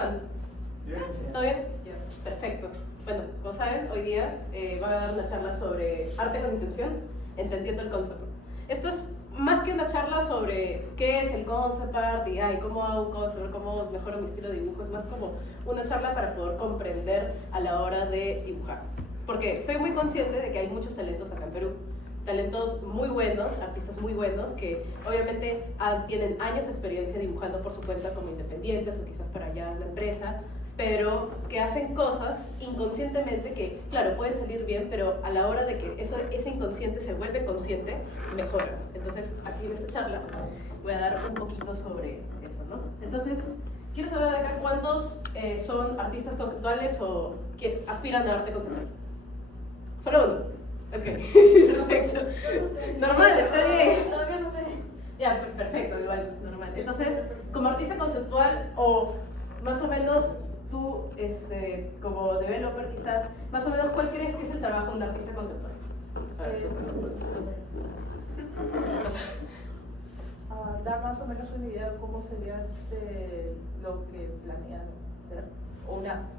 están? Bien. ¿Todo bien? Ya, perfecto. Bueno, como saben, hoy día voy a dar una charla sobre arte con intención, entendiendo el concepto. Esto es más que una charla sobre qué es el concept art y cómo hago un concept, cómo mejoro mi estilo de dibujo, es más como una charla para poder comprender a la hora de dibujar. Porque soy muy consciente de que hay muchos talentos acá en Perú. Talentos muy buenos, artistas muy buenos, que obviamente tienen años de experiencia dibujando por su cuenta como independientes o quizás para allá en la empresa, pero que hacen cosas inconscientemente que, claro, pueden salir bien, pero a la hora de que ese inconsciente se vuelve consciente, mejora. Entonces, aquí en esta charla voy a dar un poquito sobre eso, ¿no? Entonces, quiero saber de acá cuántos son artistas conceptuales o que aspiran a arte conceptual. Solo uno. Ok, perfecto. Normal, está bien. Todavía no sé. Ya, perfecto, igual, normal. Entonces, como artista conceptual o más o menos tú, como developer quizás, más o menos, ¿cuál crees que es el trabajo de un artista conceptual? Dar más o menos una idea de cómo sería lo que planean hacer, o una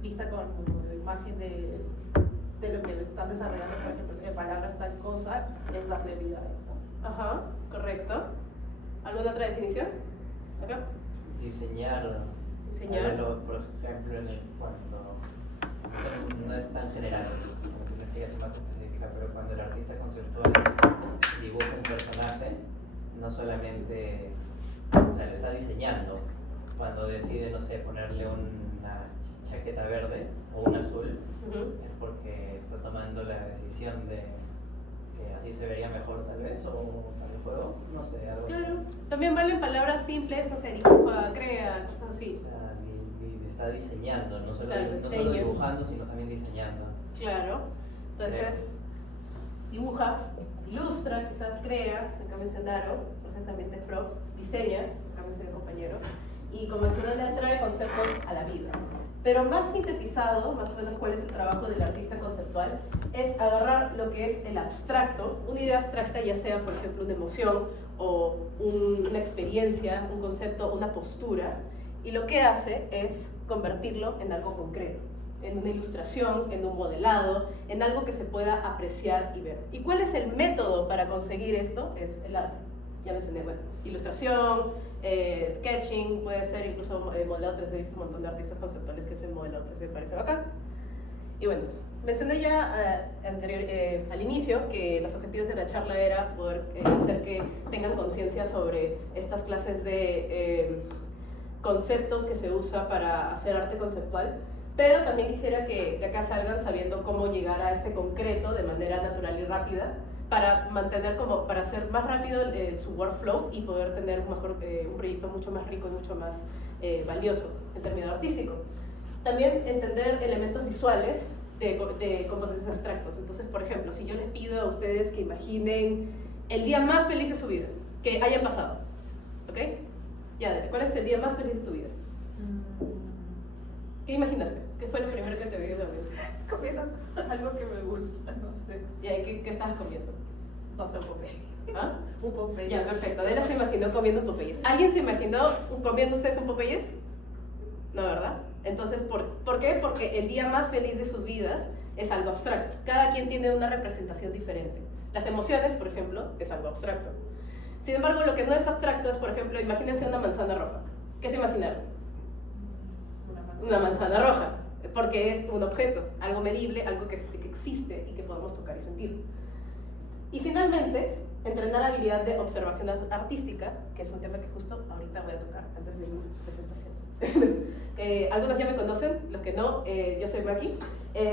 vista con una imagen de lo que están desarrollando, por ejemplo, en palabras tal cosa, es darle vida a eso. Ajá, correcto. ¿Alguna otra definición? Acá. Diseñar. Diseñar. Por ejemplo, cuando no es tan general, es como que una explicación más específica, pero cuando el artista conceptual dibuja un personaje, no solamente, o sea, lo está diseñando. Cuando decide, no sé, ponerle una chaqueta verde o un azul, es porque está tomando la decisión de que así se vería mejor tal vez, o para el juego, no sé, algo así. Claro, también valen palabras simples, o sea, dibuja, crea, cosas así. O sea, está diseñando, no solo, Claro, no solo diseño. dibujando, sino también diseñando. Claro, entonces dibuja, ilustra, quizás crea, acá mencionaron, procesamiento de props, diseña, acá mencioné compañero, y como mencioné, le trae conceptos a la vida. Pero más sintetizado, más o menos cuál es el trabajo del artista conceptual, es agarrar lo que es el abstracto, una idea abstracta, ya sea por ejemplo una emoción o una experiencia, un concepto, una postura, y lo que hace es convertirlo en algo concreto, en una ilustración, en un modelado, en algo que se pueda apreciar y ver. ¿Y cuál es el método para conseguir esto? Es el arte. Ya mencioné, bueno, ilustración, sketching, puede ser incluso modelado 3D, he visto un montón de artistas conceptuales que hacen modelado 3D, me parece bacán. Y bueno, mencioné ya al inicio que los objetivos de la charla era poder hacer que tengan conciencia sobre estas clases de conceptos que se usa para hacer arte conceptual, pero también quisiera que de acá salgan sabiendo cómo llegar a este concreto de manera natural y rápida, para mantener para hacer más rápido su workflow y poder tener un proyecto mucho más rico y mucho más valioso en términos artísticos. También entender elementos visuales de componentes abstractos. Entonces, por ejemplo, si yo les pido a ustedes que imaginen el día más feliz de su vida, que hayan pasado, ¿ok? Ya, Dere, ¿cuál es el día más feliz de tu vida? ¿Qué imaginaste? ¿Qué fue lo primero que te vio de la vida? Comiendo algo que me gusta, no sé. ¿Y ahí qué estabas comiendo? No sé, un Popeye. ¿Ah? Un Popeye. Ya, perfecto. Adela se imaginó comiendo Popeyes. ¿Alguien se imaginó comiendo ustedes un Popeyes? No, ¿verdad? Entonces, ¿por qué? Porque el día más feliz de sus vidas es algo abstracto. Cada quien tiene una representación diferente. Las emociones, por ejemplo, es algo abstracto. Sin embargo, lo que no es abstracto es, por ejemplo, imagínense una manzana roja. ¿Qué se imaginaron? Una manzana roja, porque es un objeto, algo medible, algo que existe y que podemos tocar y sentir. Y finalmente, entrenar habilidad de observación artística, que es un tema que justo ahorita voy a tocar antes de mi presentación. Algunos ya me conocen, los que no, yo soy Maki,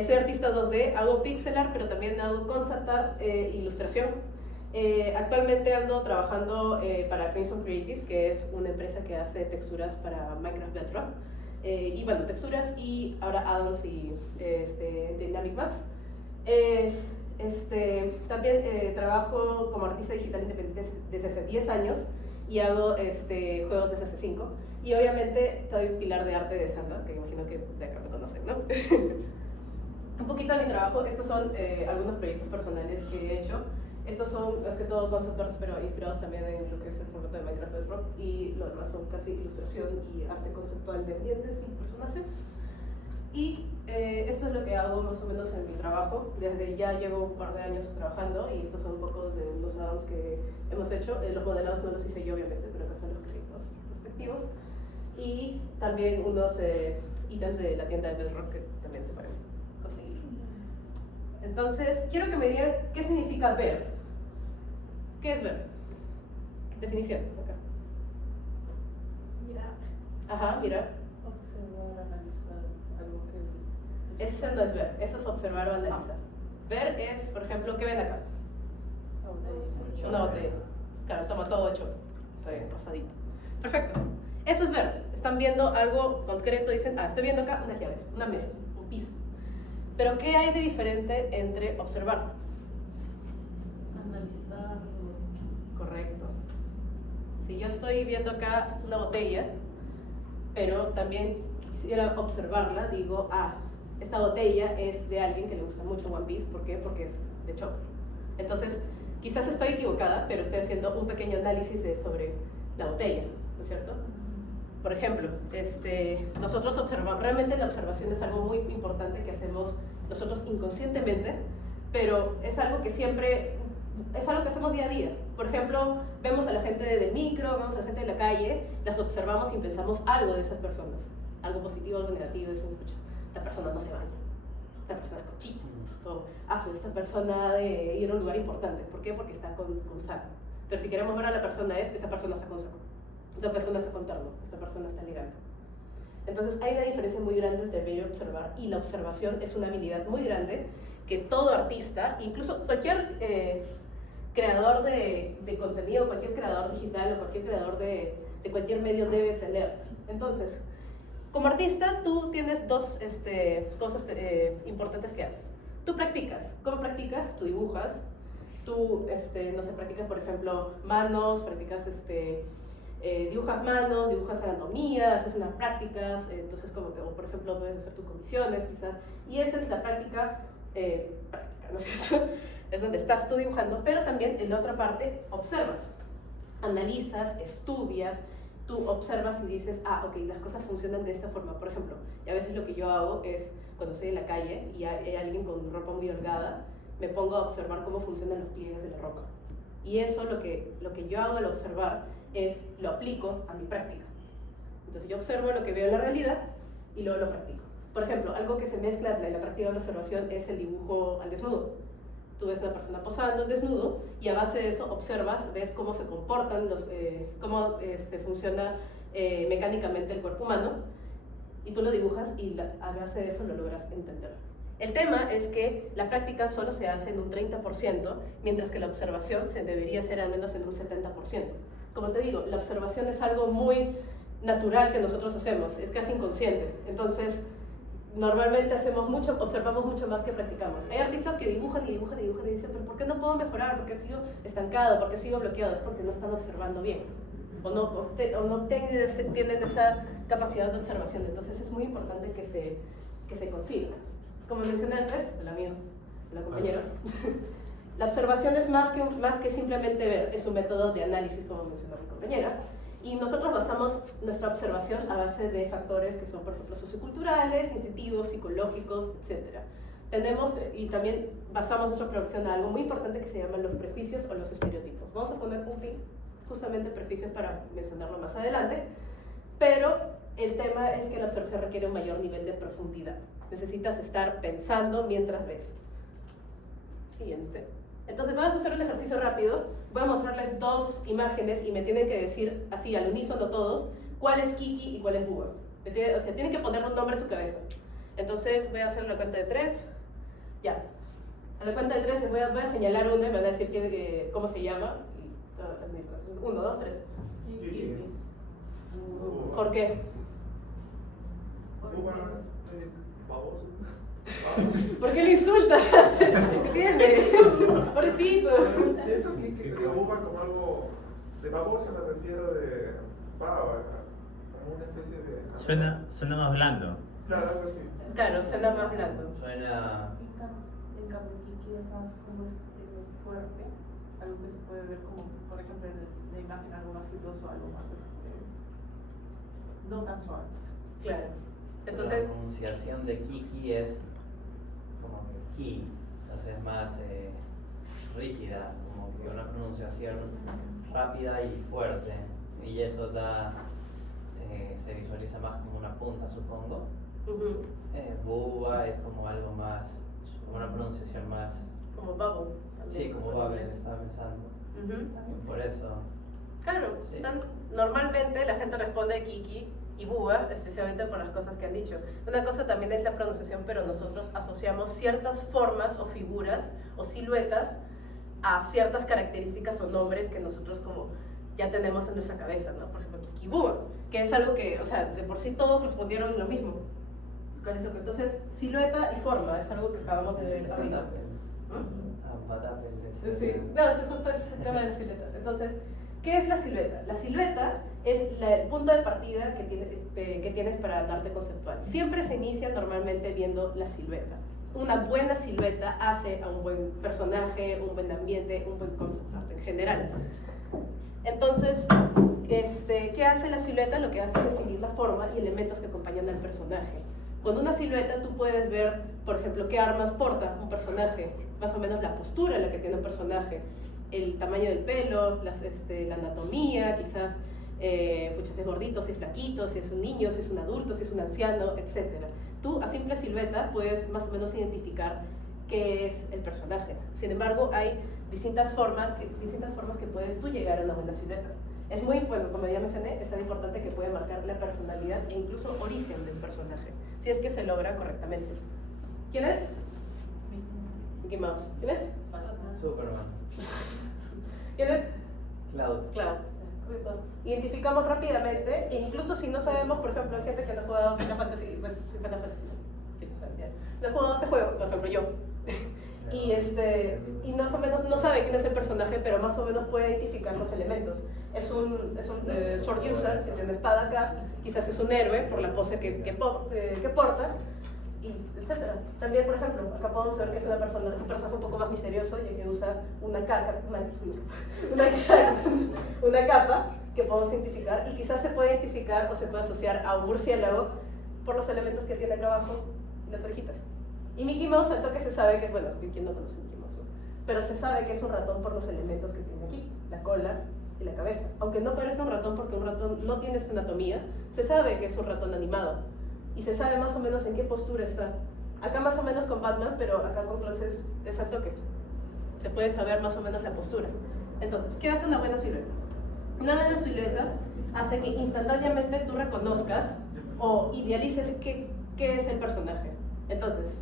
soy artista 2D, hago pixel art, pero también hago concept art, ilustración. Actualmente ando trabajando para Crimson Creative, que es una empresa que hace texturas para Minecraft Bedrock. Y bueno, texturas y ahora add-ons y Dynamic Maps. También trabajo como artista digital independiente desde hace 10 años y hago juegos desde hace 5. Y obviamente soy pilar de arte de Santa, que imagino que de acá me conocen, ¿no? Un poquito de mi trabajo, estos son algunos proyectos personales que he hecho. Estos son más que todo concept arts, pero inspirados también en lo que es el formato de Minecraft Bedrock, y lo demás son casi ilustración y arte conceptual de ambientes y personajes. Y esto es lo que hago más o menos en mi trabajo. Desde ya llevo un par de años trabajando y estos son un poco de los add-ons que hemos hecho. Los modelados no los hice yo obviamente, pero acá están los créditos respectivos. Y también unos ítems de la tienda de Bedrock que también se pueden conseguir. Entonces, quiero que me digan qué significa ver. ¿Qué es ver? Definición, acá. Mirar. Ajá, mirar. Observar, analizar algo que... Ese no es ver, eso es observar o analizar. Ver es, por ejemplo, ¿qué ven acá? Una botella. Claro, toma todo hecho. Está bien, pasadito. Perfecto. Eso es ver. Están viendo algo concreto, dicen, estoy viendo acá unas llaves, una mesa, un piso. Pero ¿qué hay de diferente entre observar? Analizar. Correcto. Si yo estoy viendo acá una botella, pero también quisiera observarla, digo, esta botella es de alguien que le gusta mucho One Piece. ¿Por qué? Porque es de Chopper. Entonces, quizás estoy equivocada, pero estoy haciendo un pequeño análisis sobre la botella, ¿no es cierto? Por ejemplo, nosotros observamos, realmente la observación es algo muy importante que hacemos nosotros inconscientemente, pero es algo que siempre, es algo que hacemos día a día. Por ejemplo, vemos a la gente del micro, vemos a la gente de la calle, las observamos y pensamos algo de esas personas, algo positivo, algo negativo, decimos, escucha, esta persona no se baña, esta persona es cochina, o esta persona de ir a un lugar importante. ¿Por qué? Porque está con saco. Pero si queremos ver a la persona, esa persona está con saco, esta persona está con terno, esta persona está elegante. Entonces hay una diferencia muy grande entre ver y observar, y la observación es una habilidad muy grande que todo artista, incluso cualquier creador de contenido, cualquier creador digital o cualquier creador de cualquier medio debe tener. Entonces, como artista, tú tienes dos cosas importantes que haces. Tú practicas. ¿Cómo practicas? Tú dibujas. Tú, no sé, practicas, por ejemplo, manos, practicas, dibujas manos, dibujas anatomía, haces unas prácticas, entonces como que, o por ejemplo, puedes hacer tus comisiones, quizás. Y esa es la práctica, ¿no es cierto? Es donde estás tú dibujando, pero también en la otra parte observas, analizas, estudias. Tú observas y dices, ok, las cosas funcionan de esta forma. Por ejemplo, y a veces lo que yo hago es, cuando estoy en la calle y hay alguien con ropa muy holgada, me pongo a observar cómo funcionan los pliegues de la ropa. Y eso, lo que yo hago al observar, lo aplico a mi práctica. Entonces yo observo lo que veo en la realidad y luego lo practico. Por ejemplo, algo que se mezcla en la práctica de la observación es el dibujo al desnudo. Tú ves a la persona posando al desnudo y a base de eso observas, ves cómo se comportan, cómo funciona mecánicamente el cuerpo humano, y tú lo dibujas y a base de eso lo logras entender. El tema es que la práctica solo se hace en un 30%, mientras que la observación se debería hacer al menos en un 70%. Como te digo, la observación es algo muy natural que nosotros hacemos, es casi inconsciente. Entonces, normalmente observamos mucho más que practicamos. Hay artistas que dibujan y dibujan y dibujan y dicen, pero ¿por qué no puedo mejorar? ¿Por qué sigo estancado? ¿Por qué sigo bloqueado? Es porque no están observando bien, o no tienen esa capacidad de observación. Entonces es muy importante que se consiga. Como mencioné antes, hola compañeros, la observación es más que simplemente ver, es un método de análisis, como mencionó mi compañera. Y nosotros basamos nuestra observación a base de factores que son, por ejemplo, socioculturales, instintivos, psicológicos, etc. Y también basamos nuestra observación en algo muy importante que se llaman los prejuicios o los estereotipos. Vamos a poner un pin, justamente prejuicios, para mencionarlo más adelante. Pero el tema es que la observación requiere un mayor nivel de profundidad. Necesitas estar pensando mientras ves. Siguiente. Entonces vamos a hacer un ejercicio rápido. Voy a mostrarles dos imágenes y me tienen que decir, así al unísono todos, cuál es Kiki y cuál es Búho. O sea, tienen que ponerle un nombre a su cabeza. Entonces voy a hacer la cuenta de 3. Ya. A la cuenta de 3 les voy a señalar una y me van a decir cómo se llama. 1, 2, 3. ¿Por qué? ¿Por qué le insultas? ¿Entiendes? Pobrecito. Eso que uva como algo de babosa, me refiero de baba, como una especie de... Suena más blando. Claro, algo así. Claro, suena más blando. Suena... En cambio, Kiki es más como fuerte. algo que se puede ver como, por ejemplo, en la imagen algo más fibroso, algo más no tan suave. Claro. La Entonces, pronunciación de Kiki es como que ki, entonces es más rígida, como que una pronunciación rápida y fuerte, y eso da, se visualiza más como una punta, supongo. ujú, Buba es como algo más, como una pronunciación más, como bubble. sí, como bubble, estaba pensando, Ujú. también por eso. Claro, Sí. normalmente la gente responde Kiki y Buba, especialmente por las cosas que han dicho. Una cosa también es la pronunciación, pero nosotros asociamos ciertas formas o figuras o siluetas a ciertas características o nombres que nosotros como ya tenemos en nuestra cabeza, ¿no? Por ejemplo, Kiki Buba, que es algo que, o sea, de por sí todos respondieron lo mismo. ¿Cuál es lo que? Entonces, silueta y forma es algo que acabamos de ver ahorita. Patapel. Sí, no, justo es el tema de las siluetas. Entonces, ¿qué es la silueta? La silueta es el punto de partida que tienes para el arte conceptual. Siempre se inicia normalmente viendo la silueta. Una buena silueta hace a un buen personaje, un buen ambiente, un buen concept art en general. Entonces, ¿qué hace la silueta? Lo que hace es definir la forma y elementos que acompañan al personaje. Con una silueta tú puedes ver, por ejemplo, qué armas porta un personaje, más o menos la postura en la que tiene un personaje, el tamaño del pelo, la anatomía, quizás si es gordito, si es flaquito, si es un niño, si es un adulto, si es un anciano, etc. Tú a simple silueta puedes más o menos identificar qué es el personaje. Sin embargo, hay distintas formas que puedes tú llegar a una buena silueta. Es muy, bueno, como ya mencioné, es tan importante que puede marcar la personalidad e incluso origen del personaje, si es que se logra correctamente. ¿Quién es? Mickey Mouse. ¿Quién es? Superman. ¿Quién es? Cloud. Claro. Identificamos rápidamente, e incluso si no sabemos, por ejemplo, hay gente que no ha jugado Final Fantasy, bueno, sí, Final Fantasy, sí, también. No ha jugado este juego, por ejemplo, yo. Y más o menos no sabe quién es el personaje, pero más o menos puede identificar los elementos. Es un sword user, que tiene una espada acá, quizás es un héroe por la pose que porta, y etc. También, por ejemplo, acá podemos ver que es un personaje un poco más misterioso, ya que usa una capa que podemos identificar, y quizás se puede identificar o se puede asociar a un murciélago por los elementos que tiene acá abajo y las orejitas. Y Mickey Mouse, al toque se sabe que es, bueno, ¿quién no conoce Mickey Mouse? Pero se sabe que es un ratón por los elementos que tiene aquí, la cola y la cabeza. Aunque no parezca un ratón porque un ratón no tiene esta anatomía, se sabe que es un ratón animado. Y se sabe más o menos en qué postura está. Acá más o menos con Batman, pero acá con Clowns es al toque. Se puede saber más o menos la postura. Entonces, ¿qué hace una buena silueta? Una buena silueta hace que instantáneamente tú reconozcas o idealices qué es el personaje. Entonces,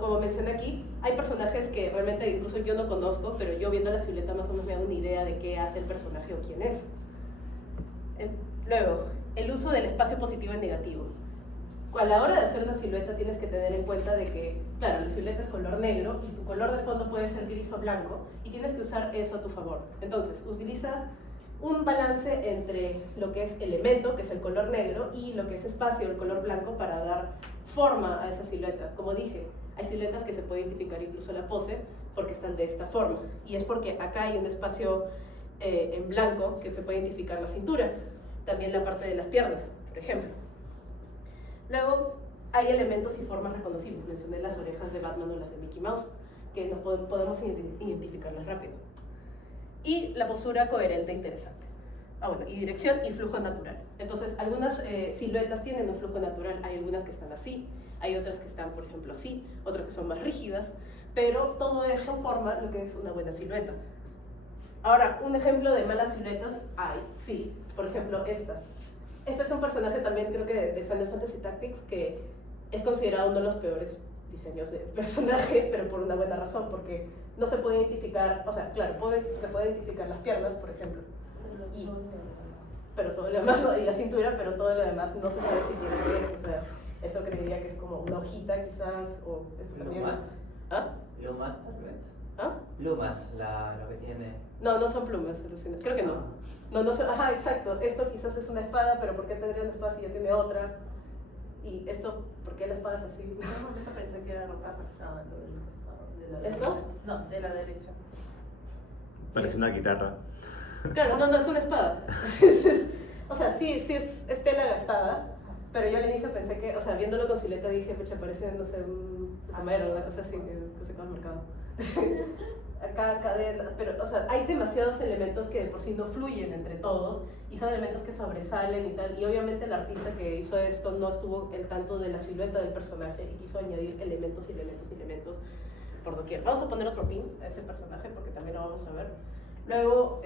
como mencioné aquí, hay personajes que realmente incluso yo no conozco, pero yo viendo la silueta más o menos me da una idea de qué hace el personaje o quién es. Luego, el uso del espacio positivo y negativo. A la hora de hacer una silueta tienes que tener en cuenta de que, claro, la silueta es color negro y tu color de fondo puede ser gris o blanco y tienes que usar eso a tu favor. Entonces, utilizas un balance entre lo que es elemento, que es el color negro, y lo que es espacio, el color blanco, para dar forma a esa silueta. Como dije, hay siluetas que se puede identificar incluso la pose porque están de esta forma, y es porque acá hay un espacio en blanco que te puede identificar la cintura, también la parte de las piernas, por ejemplo. Luego, hay elementos y formas reconocibles. Mencioné las orejas de Batman o las de Mickey Mouse, que nos podemos identificarlas rápido. Y la postura coherente e interesante. Y dirección y flujo natural. Entonces, algunas siluetas tienen un flujo natural. Hay algunas que están así, hay otras que están, por ejemplo, así, otras que son más rígidas, pero todo eso forma lo que es una buena silueta. Ahora, un ejemplo de malas siluetas hay, sí. Por ejemplo, esta. Este es un personaje también, creo que de Final Fantasy Tactics, que es considerado uno de los peores diseños de personaje, pero por una buena razón, porque no se puede identificar, o sea, claro, se puede identificar las piernas, por ejemplo, pero todo lo demás, y la cintura, pero todo lo demás no se sabe si tiene pies, o sea, esto creería que es como una hojita quizás, o esto también. ¿Plumas? ¿Ah? ¿Plumas tal vez? ¿Ah? Plumas, lo que tiene. No, no son plumas, alucina. Creo que no. No sé, ajá, exacto. Esto quizás es una espada, pero ¿por qué tendría una espada si ya tiene otra? Y esto, ¿por qué la espada es así? Yo pensé que era roca arrastrada, lo del costado. ¿De la ¿Eso? derecha? No, de la derecha. Parece una guitarra. Claro, no es una espada. O sea, sí es tela gastada, pero yo al inicio pensé que, o sea, viéndolo con silueta dije, pucha, parece, no sé, un camero, una cosa así que se come al mercado. Acá cadenas, pero, o sea, hay demasiados elementos que de por sí no fluyen entre todos y son elementos que sobresalen y tal. Y obviamente el artista que hizo esto no estuvo al tanto de la silueta del personaje y quiso añadir elementos por doquier. Vamos a poner otro pin a ese personaje porque también lo vamos a ver. Luego,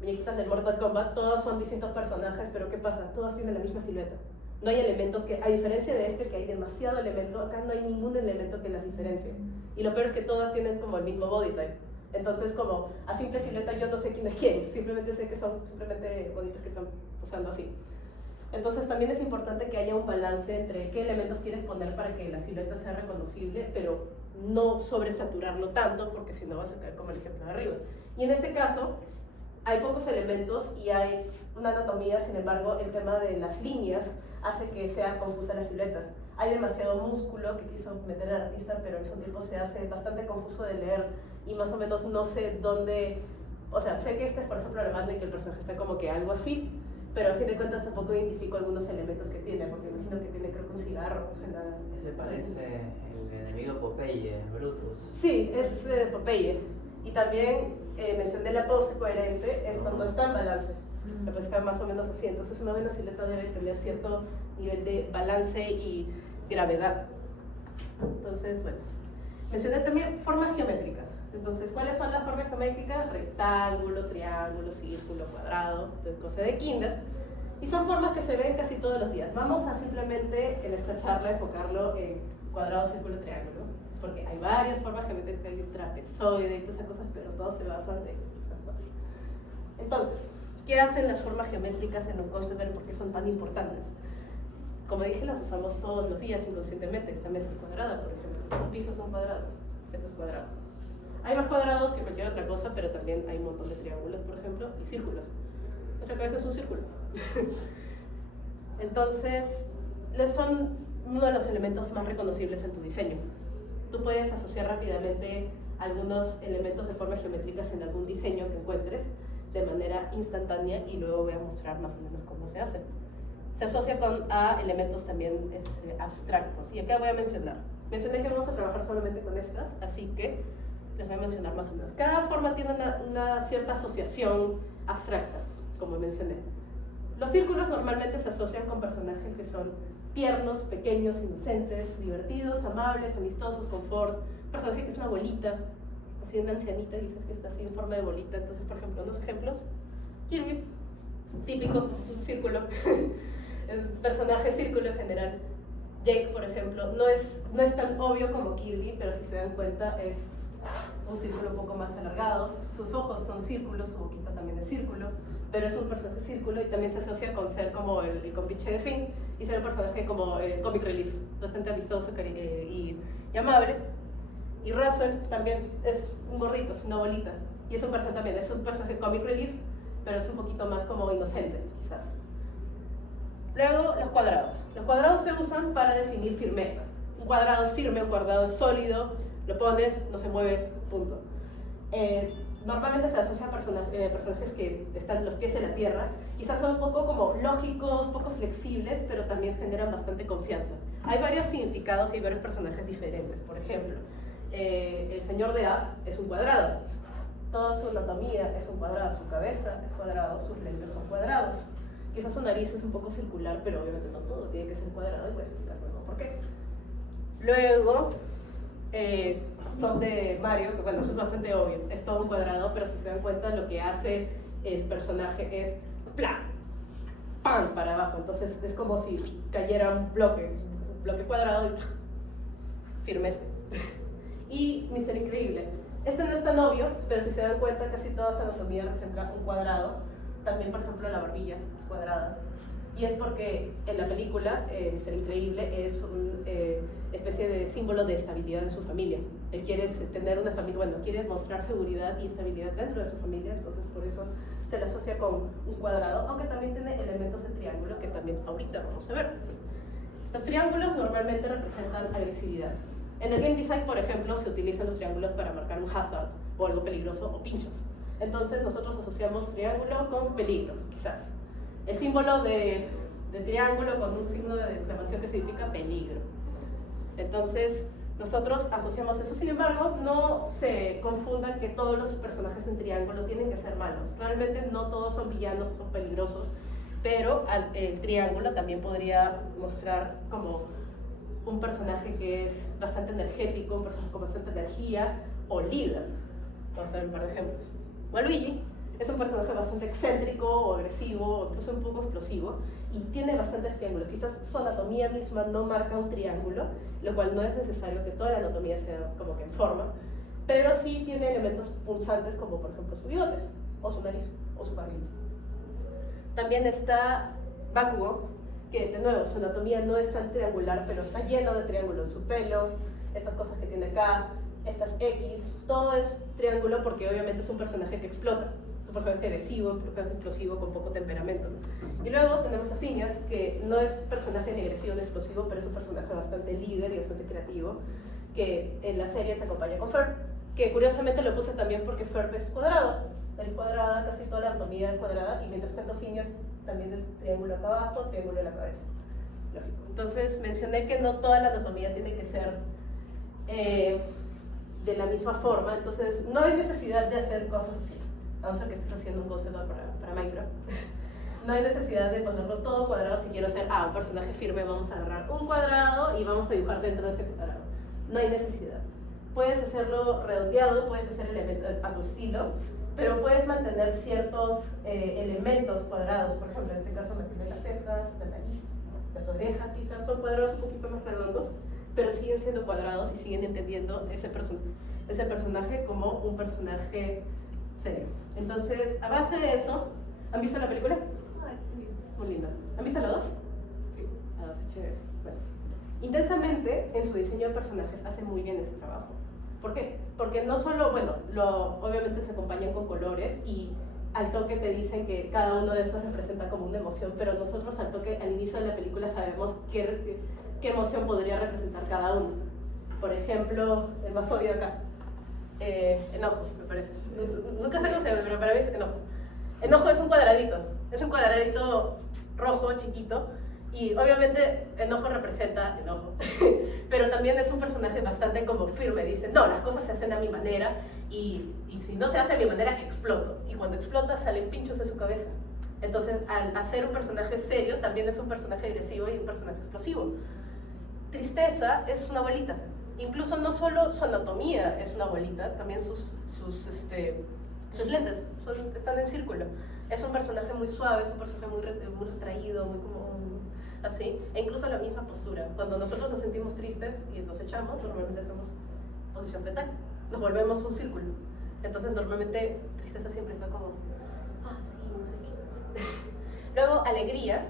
muñequitas del Mortal Kombat, todos son distintos personajes, pero ¿qué pasa? Todas tienen la misma silueta. No hay elementos que, a diferencia de este, que hay demasiado elemento, acá no hay ningún elemento que las diferencie. Y lo peor es que todas tienen como el mismo body type. Entonces, como a simple silueta, yo no sé quién es quién, simplemente sé que son simplemente bonitas que están posando así. Entonces, también es importante que haya un balance entre qué elementos quieres poner para que la silueta sea reconocible, pero no sobresaturarlo tanto, porque si no vas a caer como el ejemplo de arriba. Y en este caso, hay pocos elementos y hay una anatomía, sin embargo, el tema de las líneas hace que sea confusa la silueta. Hay demasiado músculo que quiso meter el artista, pero al mismo tiempo se hace bastante confuso de leer y más o menos no sé dónde, o sea, sé que este es por ejemplo la mano y que el personaje está como que algo así, pero al fin de cuentas tampoco identifico algunos elementos que tiene, porque imagino que tiene creo que un cigarro. Ese parece el enemigo Popeye, Brutus. Sí, es Popeye. Y también mencioné la pose coherente, esto no está en balance, pero está más o menos así, entonces una buena silueta debe tener cierto nivel de balance y gravedad. Entonces, bueno, mencioné también formas geométricas. Entonces, ¿cuáles son las formas geométricas? Rectángulo, triángulo, círculo, cuadrado, cosa de kinder. Y son formas que se ven casi todos los días. Vamos a simplemente en esta charla enfocarlo en cuadrado, círculo, triángulo, porque hay varias formas geométricas, hay un trapezoide y todas esas cosas, pero todos se basan en esas formas. Entonces, ¿qué hacen las formas geométricas en un concept? ¿Por qué son tan importantes? Como dije, las usamos todos los días inconscientemente. Esta mesa es cuadrada, por ejemplo. Los pisos son cuadrados. Esto es cuadrado. Hay más cuadrados que cualquier otra cosa, pero también hay un montón de triángulos, por ejemplo, y círculos. Nuestra cabeza es un círculo. Entonces, son uno de los elementos más reconocibles en tu diseño. Tú puedes asociar rápidamente algunos elementos de formas geométricas en algún diseño que encuentres de manera instantánea y luego voy a mostrar más o menos cómo se hace. Se asocia a elementos también abstractos. Y acá voy a mencionar. Mencioné que vamos a trabajar solamente con estas, así que les voy a mencionar más o menos. Cada forma tiene una cierta asociación abstracta, como mencioné. Los círculos normalmente se asocian con personajes que son tiernos, pequeños, inocentes, divertidos, amables, amistosos, confort. Un personaje que es una bolita, así una ancianita, dices que está así en forma de bolita. Entonces, por ejemplo, unos ejemplos. Kirby, típico, un círculo. El personaje círculo en general. Jake, por ejemplo, no es tan obvio como Kirby, pero si se dan cuenta es un círculo un poco más alargado. Sus ojos son círculos, su boquita también es círculo, pero es un personaje círculo y también se asocia con ser como el compinche de Finn y ser un personaje como comic relief, bastante amistoso y amable. Y Russell también es un gordito, es una bolita, y es un personaje también, es un personaje comic relief, pero es un poquito más como inocente, quizás. Luego, los cuadrados. Los cuadrados se usan para definir firmeza. Un cuadrado es firme, un cuadrado es sólido, lo pones, no se mueve, punto. Normalmente se asocia a personajes que están los pies en la tierra, quizás son un poco como lógicos, poco flexibles, pero también generan bastante confianza. Hay varios significados y hay varios personajes diferentes. Por ejemplo, el señor de App es un cuadrado, toda su anatomía es un cuadrado, su cabeza es cuadrado, sus lentes son cuadrados. Quizás su nariz es un poco circular, pero obviamente no todo tiene que ser cuadrado y voy a explicar luego por qué. Luego, son de Mario, que bueno, eso es bastante obvio, es todo un cuadrado, pero si se dan cuenta lo que hace el personaje es ¡plá! ¡Pam! Para abajo, entonces es como si cayera un bloque cuadrado y ¡plá! Firmeza. Y Mr. Increíble, este no es tan obvio, pero si se dan cuenta casi toda su anatomía representa un cuadrado. También, por ejemplo, la barbilla es cuadrada. Y es porque en la película, Mr. Increíble es una especie de símbolo de estabilidad en su familia. Él quiere tener una familia, bueno, quiere mostrar seguridad y estabilidad dentro de su familia, entonces por eso se le asocia con un cuadrado, aunque también tiene elementos de triángulo que también ahorita vamos a ver. Los triángulos normalmente representan agresividad. En el game design, por ejemplo, se utilizan los triángulos para marcar un hazard, o algo peligroso o pinchos. Entonces nosotros asociamos triángulo con peligro, quizás. El símbolo de triángulo con un signo de exclamación que significa peligro. Entonces nosotros asociamos eso. Sin embargo, no se confundan que todos los personajes en triángulo tienen que ser malos. Realmente no todos son villanos, son peligrosos, pero el triángulo también podría mostrar como un personaje que es bastante energético, un personaje con bastante energía o líder. Vamos a ver un par de ejemplos. Waluigi es un personaje bastante excéntrico o agresivo, o incluso un poco explosivo, y tiene bastantes triángulos. Quizás su anatomía misma no marca un triángulo, lo cual no es necesario que toda la anatomía sea como que en forma, pero sí tiene elementos punzantes como por ejemplo su bigote, o su nariz, o su barbilla. También está Bakugo, que de nuevo su anatomía no es tan triangular, pero está lleno de triángulos. Su pelo, estas cosas que tiene acá, estas X, todo es triángulo porque obviamente es un personaje que explota, un personaje agresivo, un personaje explosivo con poco temperamento. Y luego tenemos a Phineas, que no es personaje ni agresivo ni explosivo, pero es un personaje bastante líder y bastante creativo, que en la serie se acompaña con Ferb, que curiosamente lo puse también porque Ferb es cuadrado, es cuadrada, casi toda la anatomía es cuadrada, y mientras tanto Phineas también es triángulo acá abajo, triángulo en la cabeza. Lógico. Entonces mencioné que no toda la anatomía tiene que ser de la misma forma, entonces no hay necesidad de hacer cosas así, a no ser que estés haciendo un concepto para Minecraft. No hay necesidad de ponerlo todo cuadrado. Si quiero hacer un personaje firme, vamos a agarrar un cuadrado y vamos a dibujar dentro de ese cuadrado. No hay necesidad. Puedes hacerlo redondeado, puedes hacer elementos a tu estilo, pero puedes mantener ciertos elementos cuadrados. Por ejemplo, en este caso mantener las cejas, la nariz, las orejas quizás son cuadrados un poquito más redondos, pero siguen siendo cuadrados y siguen entendiendo ese personaje como un personaje serio. Entonces, a base de eso, ¿han visto la película? Ay, sí. Muy linda. ¿Han visto la 2? Sí. Ah, chévere. Bueno. Intensamente, en su diseño de personajes, hace muy bien ese trabajo. ¿Por qué? Porque no solo, bueno, obviamente se acompañan con colores y al toque te dicen que cada uno de esos representa como una emoción, pero nosotros al toque, al inicio de la película, sabemos qué emoción podría representar cada uno. Por ejemplo, el más obvio acá, enojo, me parece. Nunca sé cómo se llama, pero para mí es enojo. Enojo es un cuadradito rojo, chiquito, y obviamente enojo representa enojo, pero también es un personaje bastante como firme, dice, no, las cosas se hacen a mi manera, y si no se hace a mi manera, exploto, y cuando explota salen pinchos de su cabeza. Entonces, al hacer un personaje serio, también es un personaje agresivo y un personaje explosivo. Tristeza es una bolita, incluso no solo su anatomía es una bolita, también sus lentes están en círculo. Es un personaje muy suave, es un personaje muy retraído, muy como así, e incluso la misma postura. Cuando nosotros nos sentimos tristes y nos echamos, normalmente hacemos posición fetal, nos volvemos un círculo. Entonces normalmente tristeza siempre está como, sí, no sé qué. Luego alegría,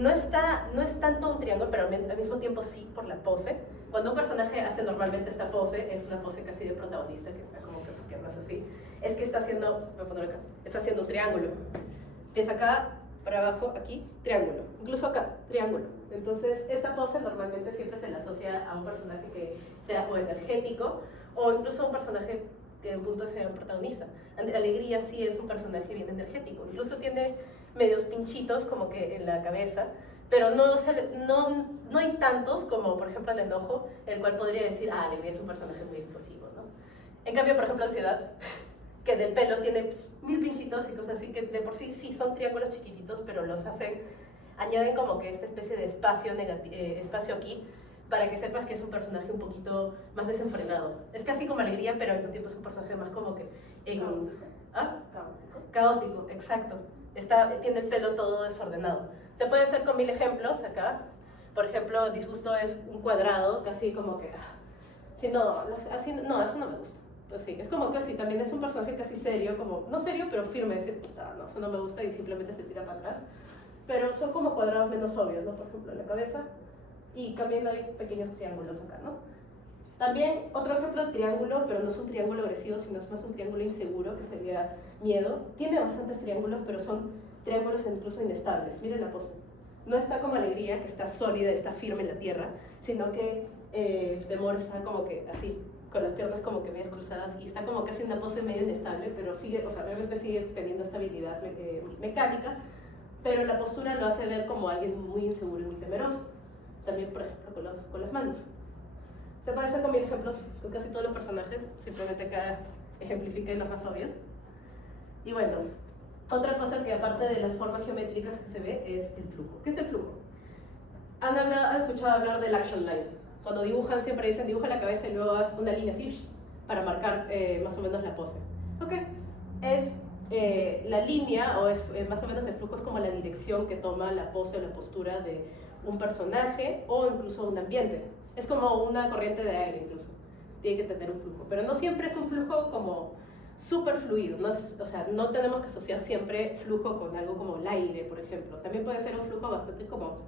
no es tanto un triángulo, pero al mismo tiempo sí por la pose. Cuando un personaje hace normalmente esta pose, es una pose casi de protagonista, que está como que con piernas así, es que está haciendo, voy a poner acá, está haciendo un triángulo. Es acá, para abajo, aquí, triángulo. Incluso acá, triángulo. Entonces, esta pose normalmente siempre se le asocia a un personaje que sea o energético, o incluso a un personaje que en punto sea un protagonista. Alegría sí es un personaje bien energético. Incluso tiene medios pinchitos como que en la cabeza, pero no hay tantos como, por ejemplo, el enojo, el cual podría decir, alegría es un personaje muy explosivo, ¿no? En cambio, por ejemplo, ansiedad, que del pelo tiene 1000 pinchitos y cosas así, que de por sí sí son triángulos chiquititos, pero los añaden como que esta especie de espacio aquí, para que sepas que es un personaje un poquito más desenfrenado. Es casi como alegría, pero al mismo tiempo es un personaje más como que... Caótico, exacto. Tiene el pelo todo desordenado. Se puede hacer con 1000 ejemplos acá. Por ejemplo, disgusto es un cuadrado, casi como que... eso no me gusta. Pues sí, es como que así, también es un personaje casi serio, como, no serio, pero firme, decir, no, eso no me gusta y simplemente se tira para atrás. Pero son como cuadrados menos obvios, ¿no? Por ejemplo, en la cabeza, y también hay pequeños triángulos acá, ¿no? También, otro ejemplo de triángulo, pero no es un triángulo agresivo, sino es más un triángulo inseguro, que sería miedo. Tiene bastantes triángulos, pero son triángulos incluso inestables. Miren la pose. No está como alegría, que está sólida, está firme en la tierra, sino que Temor está como que así, con las piernas como que medio cruzadas y está como casi en una pose medio inestable, pero sigue, o sea, realmente sigue teniendo estabilidad mecánica, pero la postura lo hace ver como alguien muy inseguro y muy temeroso. También, por ejemplo, con las manos. Se puede hacer con mil ejemplos con casi todos los personajes, simplemente acá ejemplifiqué los más obvios. Y bueno, otra cosa que aparte de las formas geométricas que se ve es el flujo. ¿Qué es el flujo? ¿Han escuchado hablar del action line? Cuando dibujan siempre dicen dibuja la cabeza y luego haz una línea así para marcar más o menos la pose. Ok, es la línea o es más o menos el flujo es como la dirección que toma la pose o la postura de un personaje o incluso un ambiente. Es como una corriente de aire incluso, tiene que tener un flujo, pero no siempre es un flujo como súper fluido, no es, o sea, no tenemos que asociar siempre flujo con algo como el aire, por ejemplo. También puede ser un flujo bastante como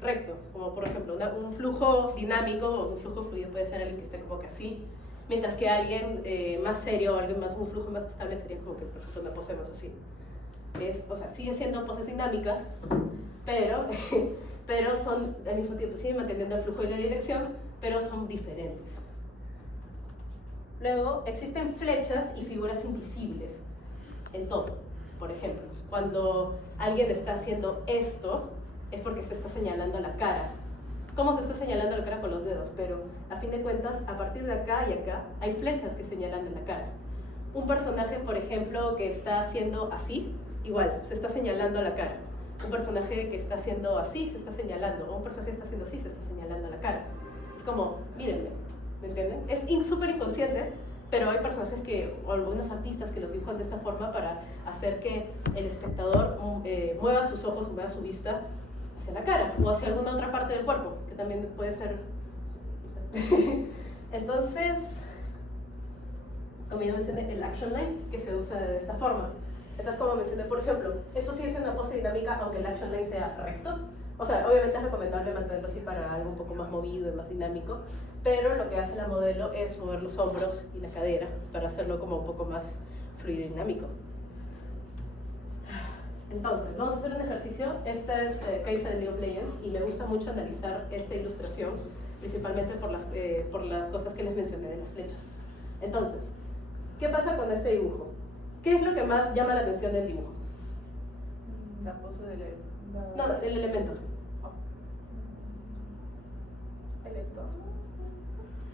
recto, como por ejemplo un flujo dinámico o un flujo fluido puede ser alguien que esté como que así, mientras que alguien más serio o alguien más, un flujo más estable sería como que por ejemplo una pose más así. O sea, sigue siendo poses dinámicas, pero son al mismo tiempo, siguen manteniendo el flujo y la dirección, pero son diferentes. Luego, existen flechas y figuras invisibles en todo. Por ejemplo, cuando alguien está haciendo esto, es porque se está señalando la cara. ¿Cómo se está señalando la cara? Con los dedos, pero a fin de cuentas, a partir de acá y acá, hay flechas que señalan en la cara. Un personaje, por ejemplo, que está haciendo así, igual, se está señalando la cara. Un personaje que está haciendo así, se está señalando. O un personaje que está haciendo así, se está señalando la cara. Es como, mírenme, ¿me entienden? Es súper inconsciente, pero hay personajes o algunos artistas que los dibujan de esta forma para hacer que el espectador mueva sus ojos, mueva su vista hacia la cara o hacia alguna otra parte del cuerpo, que también puede ser. Entonces, como ya mencioné, el action line, que se usa de esta forma. Entonces, como mencioné, por ejemplo, esto sí es una pose dinámica, aunque el action line sea recto. O sea, obviamente es recomendable mantenerlo así para algo un poco más movido y más dinámico, pero lo que hace la modelo es mover los hombros y la cadera para hacerlo como un poco más fluido y dinámico. Entonces, vamos a hacer un ejercicio. Esta es Case de League of Legends y me gusta mucho analizar esta ilustración, principalmente por las cosas que les mencioné de las flechas. Entonces, ¿qué pasa con este dibujo? ¿Qué es lo que más llama la atención del dibujo? La pose del... No, el elemento. El entorno.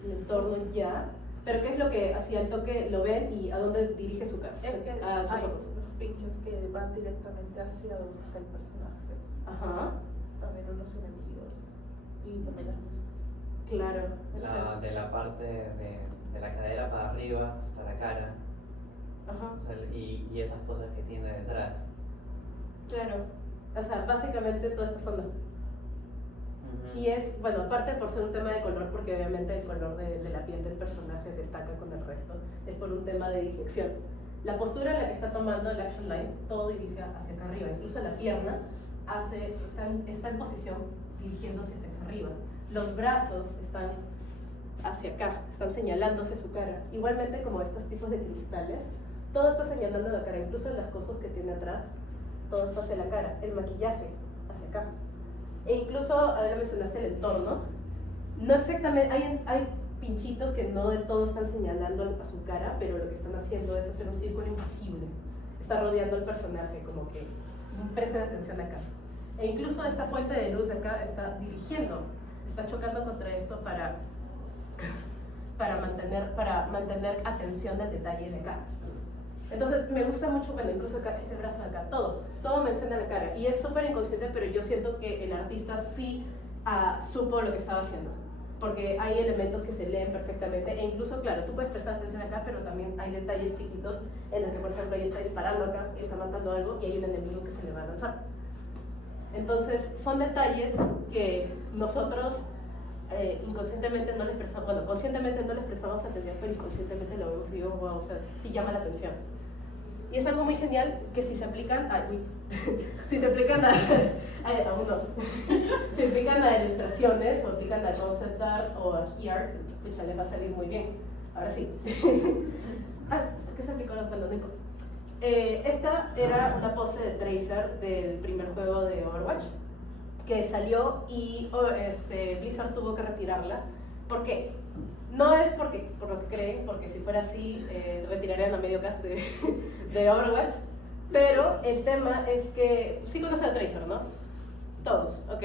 El entorno ya. Pero ¿qué es lo que hacia el toque lo ven y a dónde dirige su cara? A sus Hay ojos. los pinchos que van directamente hacia donde está el personaje. Ajá. También unos enemigos y también las luces. Claro. De la parte de la cadera para arriba hasta la cara. Ajá. O sea, y esas cosas que tiene detrás. Claro. O sea, básicamente toda esta zona. Y es, bueno, aparte por ser un tema de color, porque obviamente el color de la piel del personaje destaca con el resto, es por un tema de dirección. La postura en la que está tomando el action line, todo dirige hacia acá arriba, incluso la pierna está en posición dirigiéndose hacia acá arriba. Los brazos están hacia acá, están señalando hacia su cara. Igualmente como estos tipos de cristales, todo está señalando la cara, incluso las cosas que tiene atrás, todo está hacia la cara, el maquillaje hacia acá. E incluso, ahora mencionaste el entorno, no exactamente, hay pinchitos que no del todo están señalando a su cara, pero lo que están haciendo es hacer un círculo invisible. Está rodeando al personaje, como que presten atención acá. E incluso esta fuente de luz de acá está dirigiendo, está chocando contra esto para mantener atención al detalle de acá. Entonces me gusta mucho, bueno, incluso acá, este brazo de acá, todo menciona la cara y es súper inconsciente, pero yo siento que el artista sí supo lo que estaba haciendo, porque hay elementos que se leen perfectamente e incluso, claro, tú puedes prestar atención acá, pero también hay detalles chiquitos en los que, por ejemplo, ella está disparando acá y está matando algo y hay un enemigo que se le va a lanzar. Entonces son detalles que nosotros inconscientemente no les prestamos, bueno, conscientemente no les prestamos atención, pero inconscientemente lo vemos y digo, wow, o sea, sí llama la atención. Y es algo muy genial que si se aplican si se aplican si aplican a ilustraciones o aplican a concept art o a key art, pues ya les va a salir muy bien. Ahora sí. ¿Qué se aplicó? Bueno, no importa. Esta era una pose de Tracer del primer juego de Overwatch que salió y Blizzard tuvo que retirarla. ¿Por qué? No es por lo que creen, porque si fuera así, retirarían a medio cast de Overwatch. Pero el tema es que sí conocen a Tracer, ¿no? Todos, ok.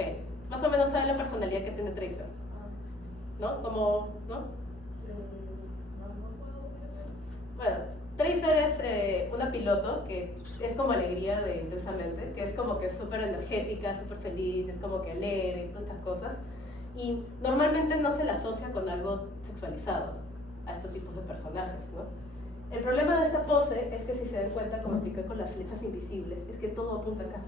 Más o menos saben la personalidad que tiene Tracer, ¿no? Como, ¿no? Bueno, Tracer es una piloto que es como alegría de Intensamente, que es como que súper energética, súper feliz, es como que alegre y todas estas cosas. Y normalmente no se la asocia con algo sexualizado a estos tipos de personajes, ¿no? El problema de esta pose es que si se dan cuenta, como expliqué con las flechas invisibles, es que todo apunta acá.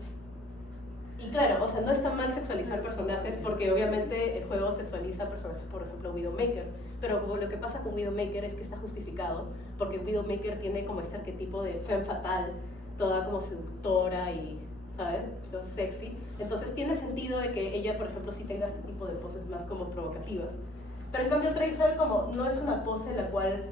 Y claro, o sea, no está mal sexualizar personajes porque obviamente el juego sexualiza personajes, por ejemplo, Widowmaker, pero lo que pasa con Widowmaker es que está justificado porque Widowmaker tiene como este arquetipo de femme fatale, toda como seductora y, ¿sabes? Entonces, sexy. Entonces tiene sentido de que ella, por ejemplo, sí tenga este tipo de poses más como provocativas. Pero en cambio Tracer como no es una pose en la cual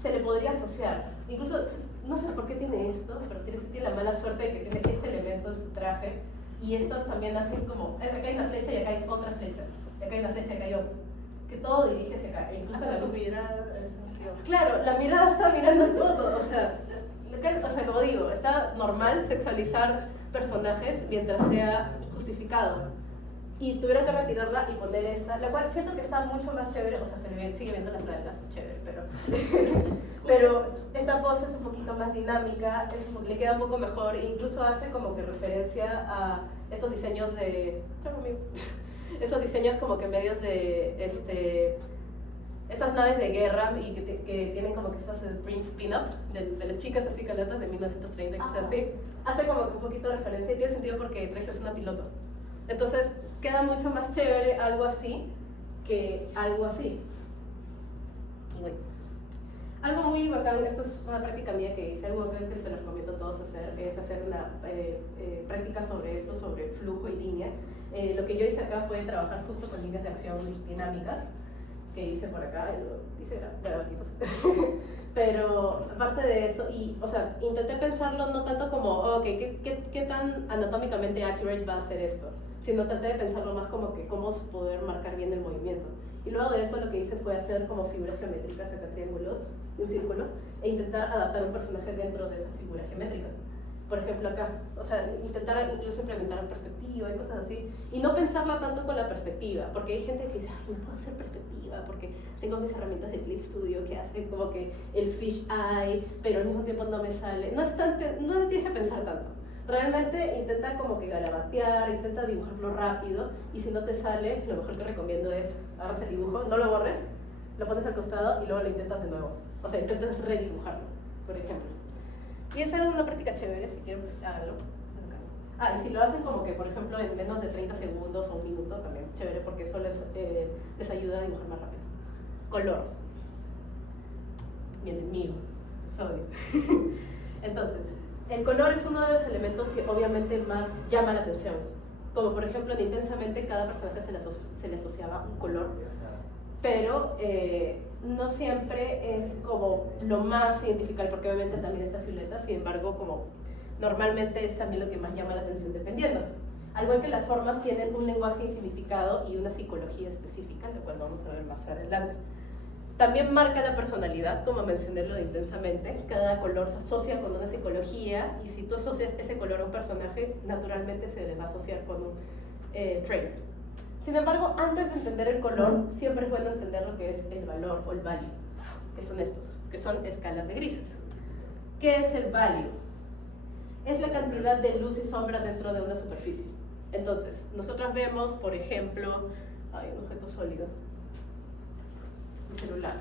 se le podría asociar. Incluso, no sé por qué tiene esto, pero tiene la mala suerte de que tiene este elemento en su traje. Y estas también hacen como, acá hay una flecha y acá hay otra flecha, y acá hay una flecha y acá hay otra, que todo dirige hacia acá, e incluso su mirada es así. Claro, la mirada está mirando todo, o sea, como digo, está normal sexualizar personajes mientras sea justificado. Y tuvieron que retirarla y poner esta, la cual siento que está mucho más chévere, o sea, sigue viendo las nalgas, chévere, pero esta pose es un poquito más dinámica, le queda un poco mejor, e incluso hace como que referencia a estos diseños de, estos diseños como que medios de, estas naves de guerra y que tienen como que estas print spin-up de las chicas así caletas de 1930 y cosas así, hace como que un poquito de referencia y tiene sentido porque Tracer es una piloto. Entonces queda mucho más chévere algo así que algo así. Y bueno, algo muy bacán, esto es una práctica mía que hice, algo que se los recomiendo a todos hacer, es hacer una práctica sobre esto, sobre flujo y línea. Lo que yo hice acá fue trabajar justo con líneas de acción dinámicas, que hice por acá, hice garabatos. Pero aparte de eso, o sea, intenté pensarlo no tanto como, ok, ¿qué tan anatómicamente accurate va a ser esto? Sino traté de pensarlo más como que cómo poder marcar bien el movimiento. Y luego de eso lo que hice fue hacer como figuras geométricas, acá triángulos, un círculo, e intentar adaptar un personaje dentro de esa figura geométrica. Por ejemplo acá, o sea, intentar incluso implementar perspectiva y cosas así, y no pensarla tanto con la perspectiva, porque hay gente que dice, ay, no puedo hacer perspectiva porque tengo mis herramientas de Clip Studio que hacen como que el fish eye, pero al mismo tiempo no me sale. No tienes que pensar tanto. Realmente intenta como que garabatear, intenta dibujarlo rápido, y si no te sale, lo mejor que recomiendo es agarras el dibujo, no lo borres, lo pones al costado y luego lo intentas de nuevo. O sea, intentas redibujarlo, por ejemplo. Y esa es una práctica chévere, si quieren, háganlo. Ah, y si lo hacen como que, por ejemplo, en menos de 30 segundos o un minuto, también chévere, porque eso les ayuda a dibujar más rápido. Color. Mi enemigo, sodio. Entonces, el color es uno de los elementos que obviamente más llama la atención. Como por ejemplo, en Intensamente cada personaje se le asociaba un color, pero no siempre es como lo más identificable, porque obviamente también está silueta, sin embargo, como normalmente es también lo que más llama la atención dependiendo. Al igual que las formas tienen un lenguaje y significado y una psicología específica, lo cual vamos a ver más adelante. También marca la personalidad, como mencioné lo de Intensamente. Cada color se asocia con una psicología, y si tú asocias ese color a un personaje, naturalmente se le va a asociar con un trait. Sin embargo, antes de entender el color, siempre es bueno entender lo que es el valor o el value, que son estos, que son escalas de grises. ¿Qué es el value? Es la cantidad de luz y sombra dentro de una superficie. Entonces, nosotros vemos, por ejemplo, un objeto sólido, el celular.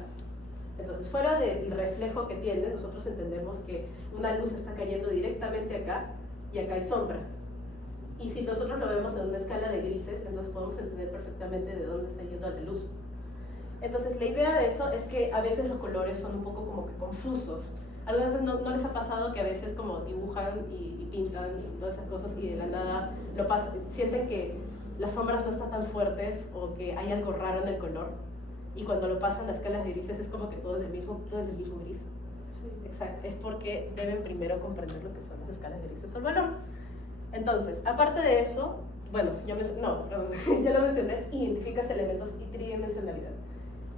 Entonces, fuera del reflejo que tiene, nosotros entendemos que una luz está cayendo directamente acá y acá hay sombra. Y si nosotros lo vemos en una escala de grises, entonces podemos entender perfectamente de dónde está yendo la luz. Entonces, la idea de eso es que a veces los colores son un poco como que confusos. Algunas veces no les ha pasado que a veces como dibujan y pintan y todas esas cosas y de la nada lo pasan, sienten que las sombras no están tan fuertes o que hay algo raro en el color, y cuando lo pasan a escalas de grises es como que todo es del mismo gris. Sí. Exacto, es porque deben primero comprender lo que son las escalas de grises o el valor. Entonces, aparte de eso, bueno, ya lo mencioné, identificas elementos y tridimensionalidad.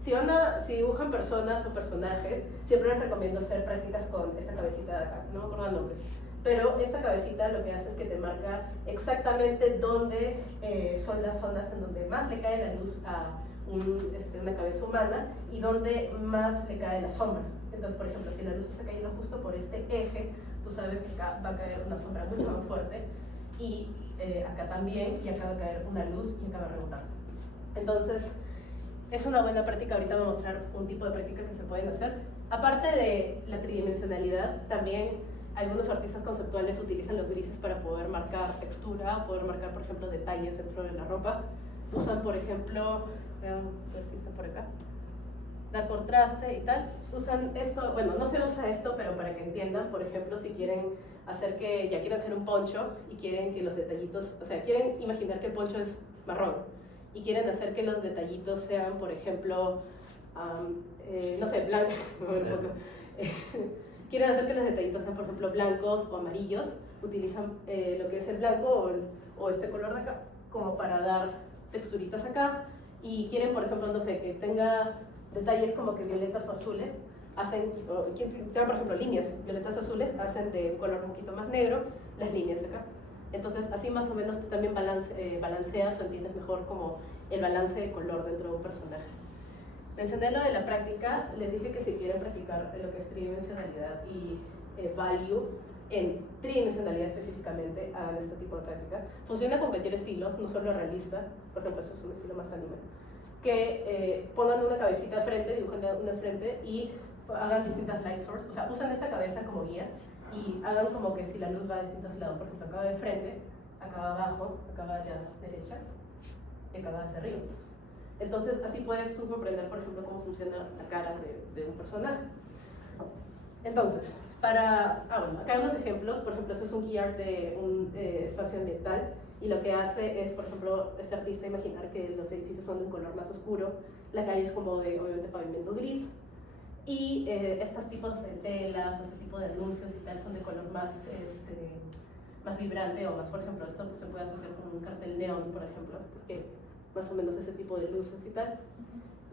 si dibujan personas o personajes, siempre les recomiendo hacer prácticas con esta cabecita de acá, no me acuerdo el nombre. Pero esa cabecita lo que hace es que te marca exactamente dónde son las zonas en donde más le cae la luz a una cabeza humana y dónde más le cae la sombra. Entonces, por ejemplo, si la luz está cayendo justo por este eje, tú sabes que acá va a caer una sombra mucho más fuerte, y acá también, y acá va a caer una luz y acá va a rebotar. Entonces, es una buena práctica. Ahorita voy a mostrar un tipo de prácticas que se pueden hacer. Aparte de la tridimensionalidad, también algunos artistas conceptuales utilizan los grises para poder marcar textura, o poder marcar, por ejemplo, detalles dentro de la ropa. Usan, por ejemplo, voy a ver si está por acá, dar contraste y tal. Usan esto, bueno, no se usa esto, pero para que entiendan, por ejemplo, si quieren quieren hacer un poncho y quieren que los detallitos, o sea, quieren imaginar que el poncho es marrón y quieren hacer que los detallitos sean, por ejemplo, no sé, blancos, quieren hacer que los detallitos sean, por ejemplo, blancos o amarillos, utilizan lo que es el blanco o este color de acá como para dar texturitas acá. Y quieren, por ejemplo, no sé, que tenga detalles como que violetas o azules, por ejemplo, líneas violetas o azules, hacen de un color un poquito más negro las líneas acá. Entonces, así más o menos tú también balanceas o entiendes mejor como el balance de color dentro de un personaje. Mencioné lo de la práctica, les dije que si quieren practicar lo que es tridimensionalidad y value en tridimensionalidad específicamente, hagan este tipo de práctica. Funciona con cualquier estilo, no solo realista, por ejemplo, eso es un estilo más anime, que pongan una cabecita de frente, dibujen una frente y hagan distintas light sources, o sea, usan esa cabeza como guía y hagan como que si la luz va a distintos lados, por ejemplo, acá va de frente, acá va abajo, acá va de la derecha y acá va hacia arriba. Entonces, así puedes tú comprender, por ejemplo, cómo funciona la cara de un personaje. Entonces, bueno, acá hay unos ejemplos. Por ejemplo, eso es un key art de un espacio ambiental, y lo que hace es, por ejemplo, este artista imaginar que los edificios son de un color más oscuro, la calle es como de, obviamente, pavimento gris, y estos tipos de telas o este tipo de anuncios y tal son de color más vibrante o más, por ejemplo, esto se puede asociar con un cartel neón, por ejemplo, porque más o menos ese tipo de luces y tal.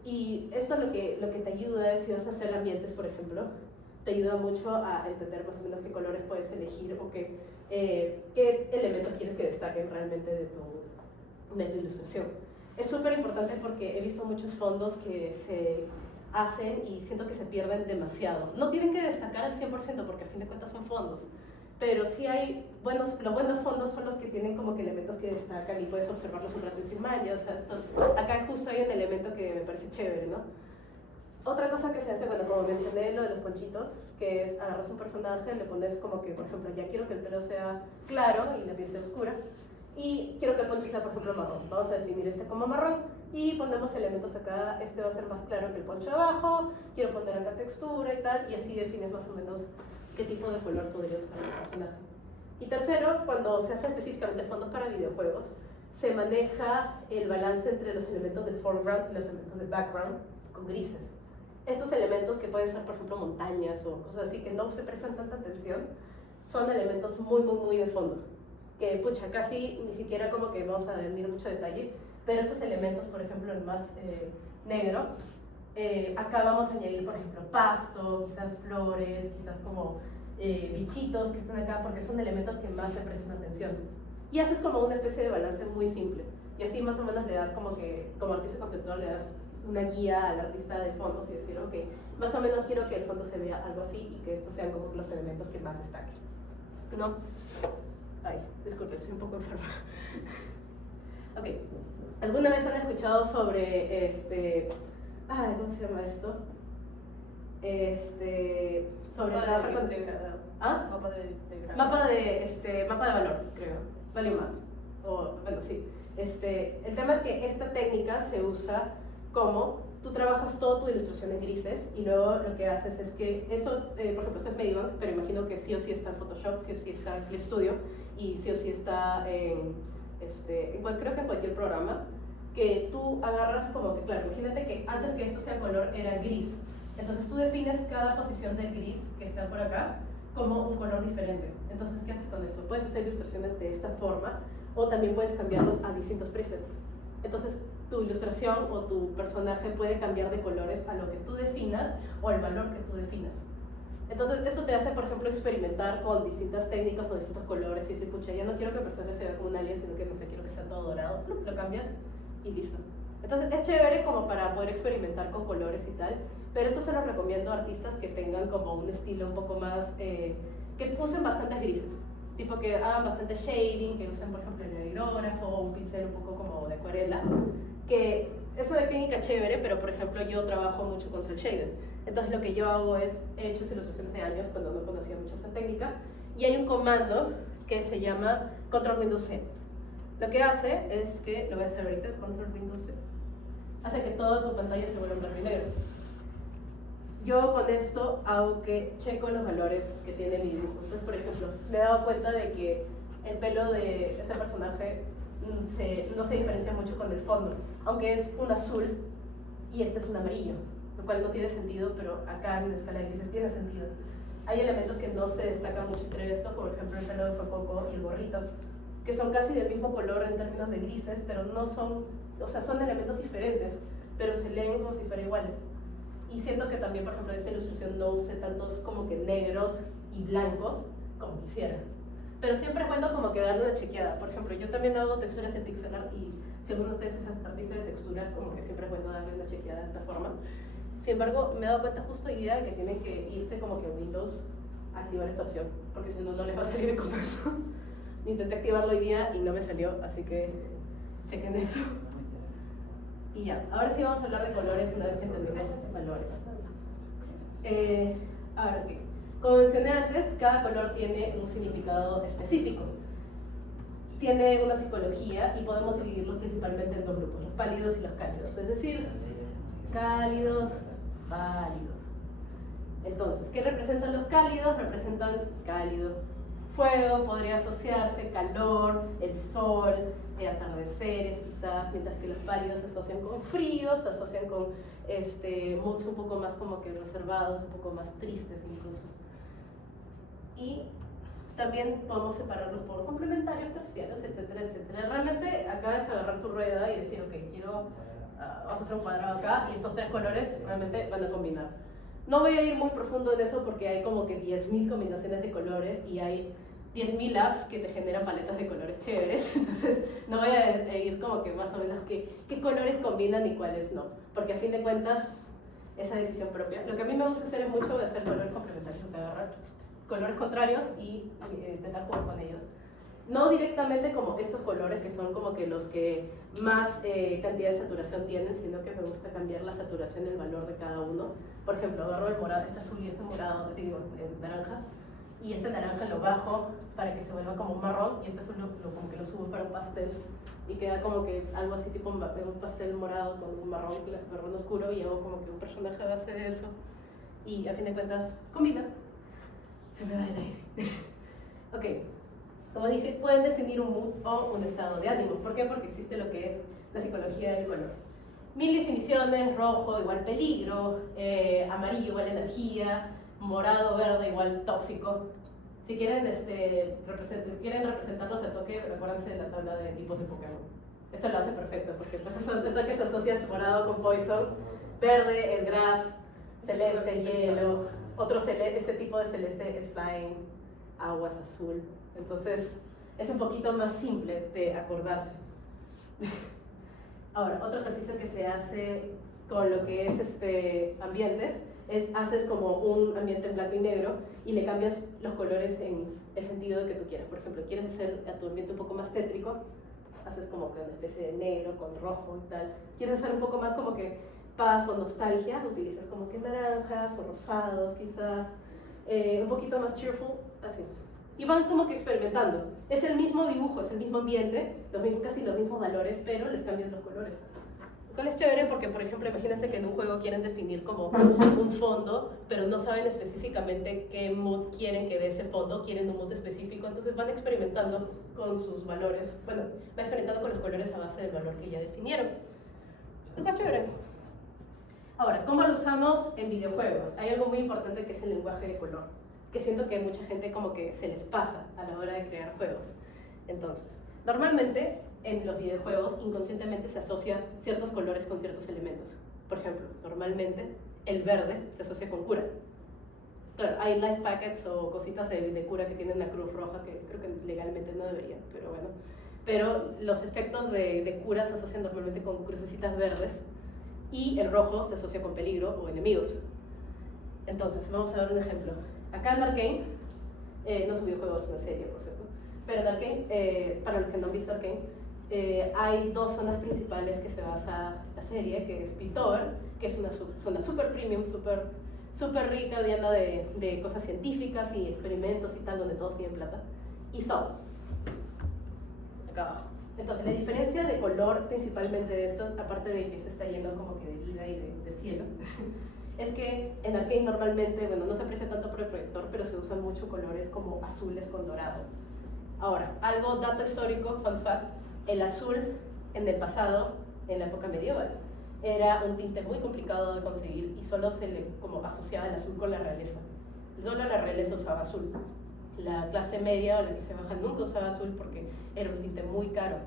Y esto lo que te ayuda es, si vas a hacer ambientes, por ejemplo, te ayuda mucho a entender más o menos qué colores puedes elegir o qué elementos quieres que destaquen realmente de tu ilustración. Es súper importante porque he visto muchos fondos que se hacen y siento que se pierden demasiado. No tienen que destacar al 100% porque a fin de cuentas son fondos, pero sí hay los buenos fondos son los que tienen como que elementos que destacan y puedes observarlos un rato encima. O sea, acá justo hay un elemento que me parece chévere, ¿no? Otra cosa que se hace, bueno, como mencioné, lo de los ponchitos, que es agarras un personaje, le pones como que, por ejemplo, ya quiero que el pelo sea claro y la piel sea oscura, y quiero que el poncho sea, por ejemplo, marrón. Vamos a definir este como marrón y ponemos elementos acá. Este va a ser más claro que el poncho de abajo, quiero poner acá textura y tal, y así defines más o menos qué tipo de color podría usar el personaje. Y tercero, cuando se hace específicamente fondos para videojuegos, se maneja el balance entre los elementos de foreground y los elementos de background con grises. Estos elementos, que pueden ser, por ejemplo, montañas o cosas así que no se prestan tanta atención, son elementos muy de fondo, que pucha, casi ni siquiera como que vamos a venir mucho detalle, pero esos elementos, por ejemplo, el más negro, acá vamos a añadir, por ejemplo, pasto, quizás flores, quizás como bichitos que están acá, porque son elementos que más se prestan atención. Y haces como una especie de balance muy simple, y así más o menos le das como que, como artista conceptual, le das una guía al artista de fondos y decir, ok, más o menos quiero que el fondo se vea algo así y que estos sean como los elementos que más destaquen, ¿no? Ay, disculpe, estoy un poco enferma. Ok, ¿alguna vez han escuchado sobre ¿cómo se llama esto? Sobre trabajar con degradado. ¿Ah? Mapa de degradado. Mapa de valor, creo. Value map. O, bueno, sí. El tema es que esta técnica se usa como tú trabajas toda tu ilustración en grises y luego lo que haces es que esto, por ejemplo, esto es Medieval, pero imagino que sí o sí está en Photoshop, sí o sí está en Clip Studio y sí o sí está creo que en cualquier programa, que tú agarras como que, claro, imagínate que antes que esto sea color era gris, entonces tú defines cada posición del gris que está por acá como un color diferente. Entonces, ¿qué haces con eso? Puedes hacer ilustraciones de esta forma o también puedes cambiarlos a distintos presets. Entonces, tu ilustración o tu personaje puede cambiar de colores a lo que tú definas o al valor que tú definas. Entonces eso te hace, por ejemplo, experimentar con distintas técnicas o distintos colores y decir, pucha, ya no quiero que el personaje se vea como un alien, sino que no sé, quiero que sea todo dorado, lo cambias y listo. Entonces es chévere como para poder experimentar con colores y tal, pero esto se lo recomiendo a artistas que tengan como un estilo un poco más, que usen bastantes grises, tipo que hagan bastante shading, que usen por ejemplo el aerógrafo o un pincel un poco como de acuarela, que es una técnica chévere, pero por ejemplo yo trabajo mucho con cel shaded. Entonces lo que yo hago es, he hecho ilustraciones de años cuando no conocía mucho esa técnica, y hay un comando que se llama Control Windows C. Lo que hace es que, lo voy a hacer ahorita, Control Windows C, hace que toda tu pantalla se vuelva en blanco y negro. Yo con esto hago que checo los valores que tiene mi dibujo. Entonces, por ejemplo, me he dado cuenta de que el pelo de este personaje no se diferencia mucho con el fondo, aunque es un azul y este es un amarillo, lo cual no tiene sentido, pero acá en la escala de grises tiene sentido. Hay elementos que no se destacan mucho entre esto, por ejemplo el pelo de Fococo y el gorrito, que son casi del mismo color en términos de grises, pero no son, o sea, son elementos diferentes, pero se leen como si fueran iguales. Y siento que también, por ejemplo, en esta ilustración no use tantos como que negros y blancos como quisiera. Pero siempre es bueno como que darle una chequeada. Por ejemplo, yo también hago texturas en pixel art y si alguno de ustedes es artista de texturas, como que siempre es bueno darle una chequeada de esta forma. Sin embargo, me he dado cuenta justo hoy día de que tienen que irse como que a Windows a activar esta opción, porque si no, no les va a salir de comando. Intenté activarlo hoy día y no me salió, así que chequen eso. Y ya, ahora sí vamos a hablar de colores una vez que entendemos valores. A ver, ¿qué? Como mencioné antes, cada color tiene un significado específico. Tiene una psicología y podemos dividirlos principalmente en dos grupos, los pálidos y los cálidos. Es decir, cálidos, pálidos. Entonces, ¿qué representan los cálidos? Representan cálido. Fuego podría asociarse, calor, el sol, atardeceres quizás, mientras que los pálidos se asocian con fríos, se asocian con moods un poco más como que reservados, un poco más tristes incluso. Y también podemos separarlos por complementarios, terciarios, etcétera, etcétera. Realmente acá es agarrar tu rueda y decir, ok, vamos a hacer un cuadrado acá y estos tres colores realmente van a combinar. No voy a ir muy profundo en eso porque hay como que 10.000 combinaciones de colores y hay 10.000 apps que te generan paletas de colores chéveres, entonces no voy a ir como que más o menos qué colores combinan y cuáles no, porque a fin de cuentas esa decisión propia. Lo que a mí me gusta hacer es mucho de hacer colores complementarios, o sea, agarrar colores contrarios y intentar jugar con ellos. No directamente como estos colores que son como que los que más cantidad de saturación tienen, sino que me gusta cambiar la saturación del valor de cada uno. Por ejemplo, agarro el morado, este azul y este morado, digo, el naranja, y este naranja lo bajo para que se vuelva como un marrón, y este azul como que lo subo para un pastel, y queda como que algo así tipo un pastel morado con un marrón oscuro, y hago como que un personaje va a hacer eso, y a fin de cuentas combina. Se me va el aire. Ok. Como dije, pueden definir un mood o un estado de ánimo. ¿Por qué? Porque existe lo que es la psicología del color. 1000 definiciones: rojo igual peligro, amarillo igual energía, morado, verde igual tóxico. Si quieren, quieren representarlos al toque, recuérdense de la tabla de tipos de Pokémon. Esto lo hace perfecto, porque pues esos toques se asocian morado con Poison, verde es Grass, celeste es hielo, este tipo de celeste es Flying, aguas azul. Entonces, es un poquito más simple de acordarse. Ahora, otro ejercicio que se hace con lo que es ambientes es haces como un ambiente en blanco y negro y le cambias los colores en el sentido que tú quieras. Por ejemplo, quieres hacer a tu ambiente un poco más tétrico, haces como que una especie de negro con rojo y tal. Quieres hacer un poco más como que paz o nostalgia, utilizas como que naranjas o rosados quizás, un poquito más cheerful, así. Y van como que experimentando. Es el mismo dibujo, es el mismo ambiente, casi los mismos valores, pero les cambian los colores. Lo cual es chévere porque, por ejemplo, imagínense que en un juego quieren definir como un fondo, pero no saben específicamente qué mood quieren que dé ese fondo, quieren un mood específico, entonces van experimentando con sus valores, bueno, van experimentando con los colores a base del valor que ya definieron. Está chévere. Ahora, ¿cómo lo usamos en videojuegos? Hay algo muy importante que es el lenguaje de color, que siento que mucha gente como que se les pasa a la hora de crear juegos. Entonces, normalmente en los videojuegos inconscientemente se asocia ciertos colores con ciertos elementos. Por ejemplo, normalmente el verde se asocia con cura. Claro, hay life packets o cositas de cura que tienen la cruz roja, que creo que legalmente no deberían, pero bueno. Pero los efectos de cura se asocian normalmente con crucecitas verdes, y el rojo se asocia con peligro o enemigos. Entonces, vamos a ver un ejemplo. Acá en Arcane, no es un videojuego, es una serie, por cierto, pero en Arcane, para los que no han visto Arcane, hay dos zonas principales que se basa la serie, que es Piltover, que es una zona super premium, super rica, llena de cosas científicas y experimentos y tal, donde todos tienen plata, y Sol, acá abajo. Entonces, la diferencia de color principalmente de estos, aparte de que se está yendo como que de vida y de cielo, es que en Arcane normalmente, bueno, no se aprecia tanto por el proyector, pero se usan mucho colores como azules con dorado. Ahora, algo dato histórico, fun fact, el azul en el pasado, en la época medieval, era un tinte muy complicado de conseguir y solo se le como asociaba el azul con la realeza. Solo la realeza usaba azul. La clase media o la clase baja nunca usaba azul porque era un tinte muy caro.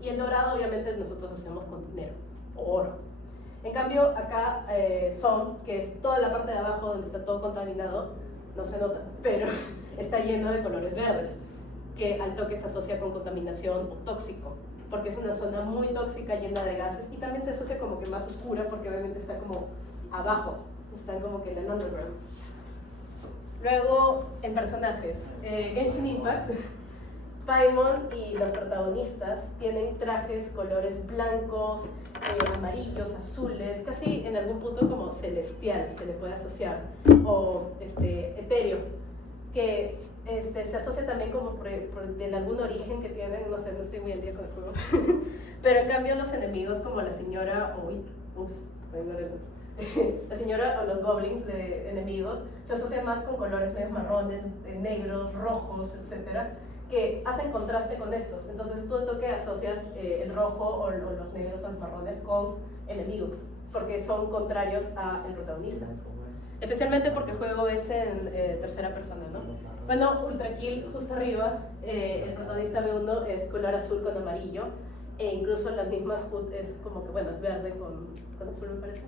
Y el dorado obviamente nosotros hacemos con dinero o oro. En cambio acá Son, que es toda la parte de abajo donde está todo contaminado, no se nota, pero está lleno de colores verdes, que al toque se asocia con contaminación o tóxico, porque es una zona muy tóxica, llena de gases, y también se asocia como que más oscura porque obviamente está como abajo, están como que en el underground. Luego, en personajes, Genshin Impact, Paimon y los protagonistas tienen trajes colores blancos, amarillos, azules, casi en algún punto como celestial se le puede asociar, o etéreo, que se asocia también como por algún origen que tienen, no sé, no estoy muy al día con el juego, pero en cambio los enemigos como la señora, la señora o los goblins de enemigos se asocian más con colores medio marrones, negros, rojos, etcétera, que hacen contraste con estos. Entonces tú de toque asocias el rojo o los negros o los marrones con enemigos, porque son contrarios al protagonista. Especialmente porque el juego es en tercera persona, ¿no? Bueno, Ultra Kill, justo arriba, el protagonista B1 es color azul con amarillo, e incluso las mismas HUD es como que, bueno, es verde con azul me parece.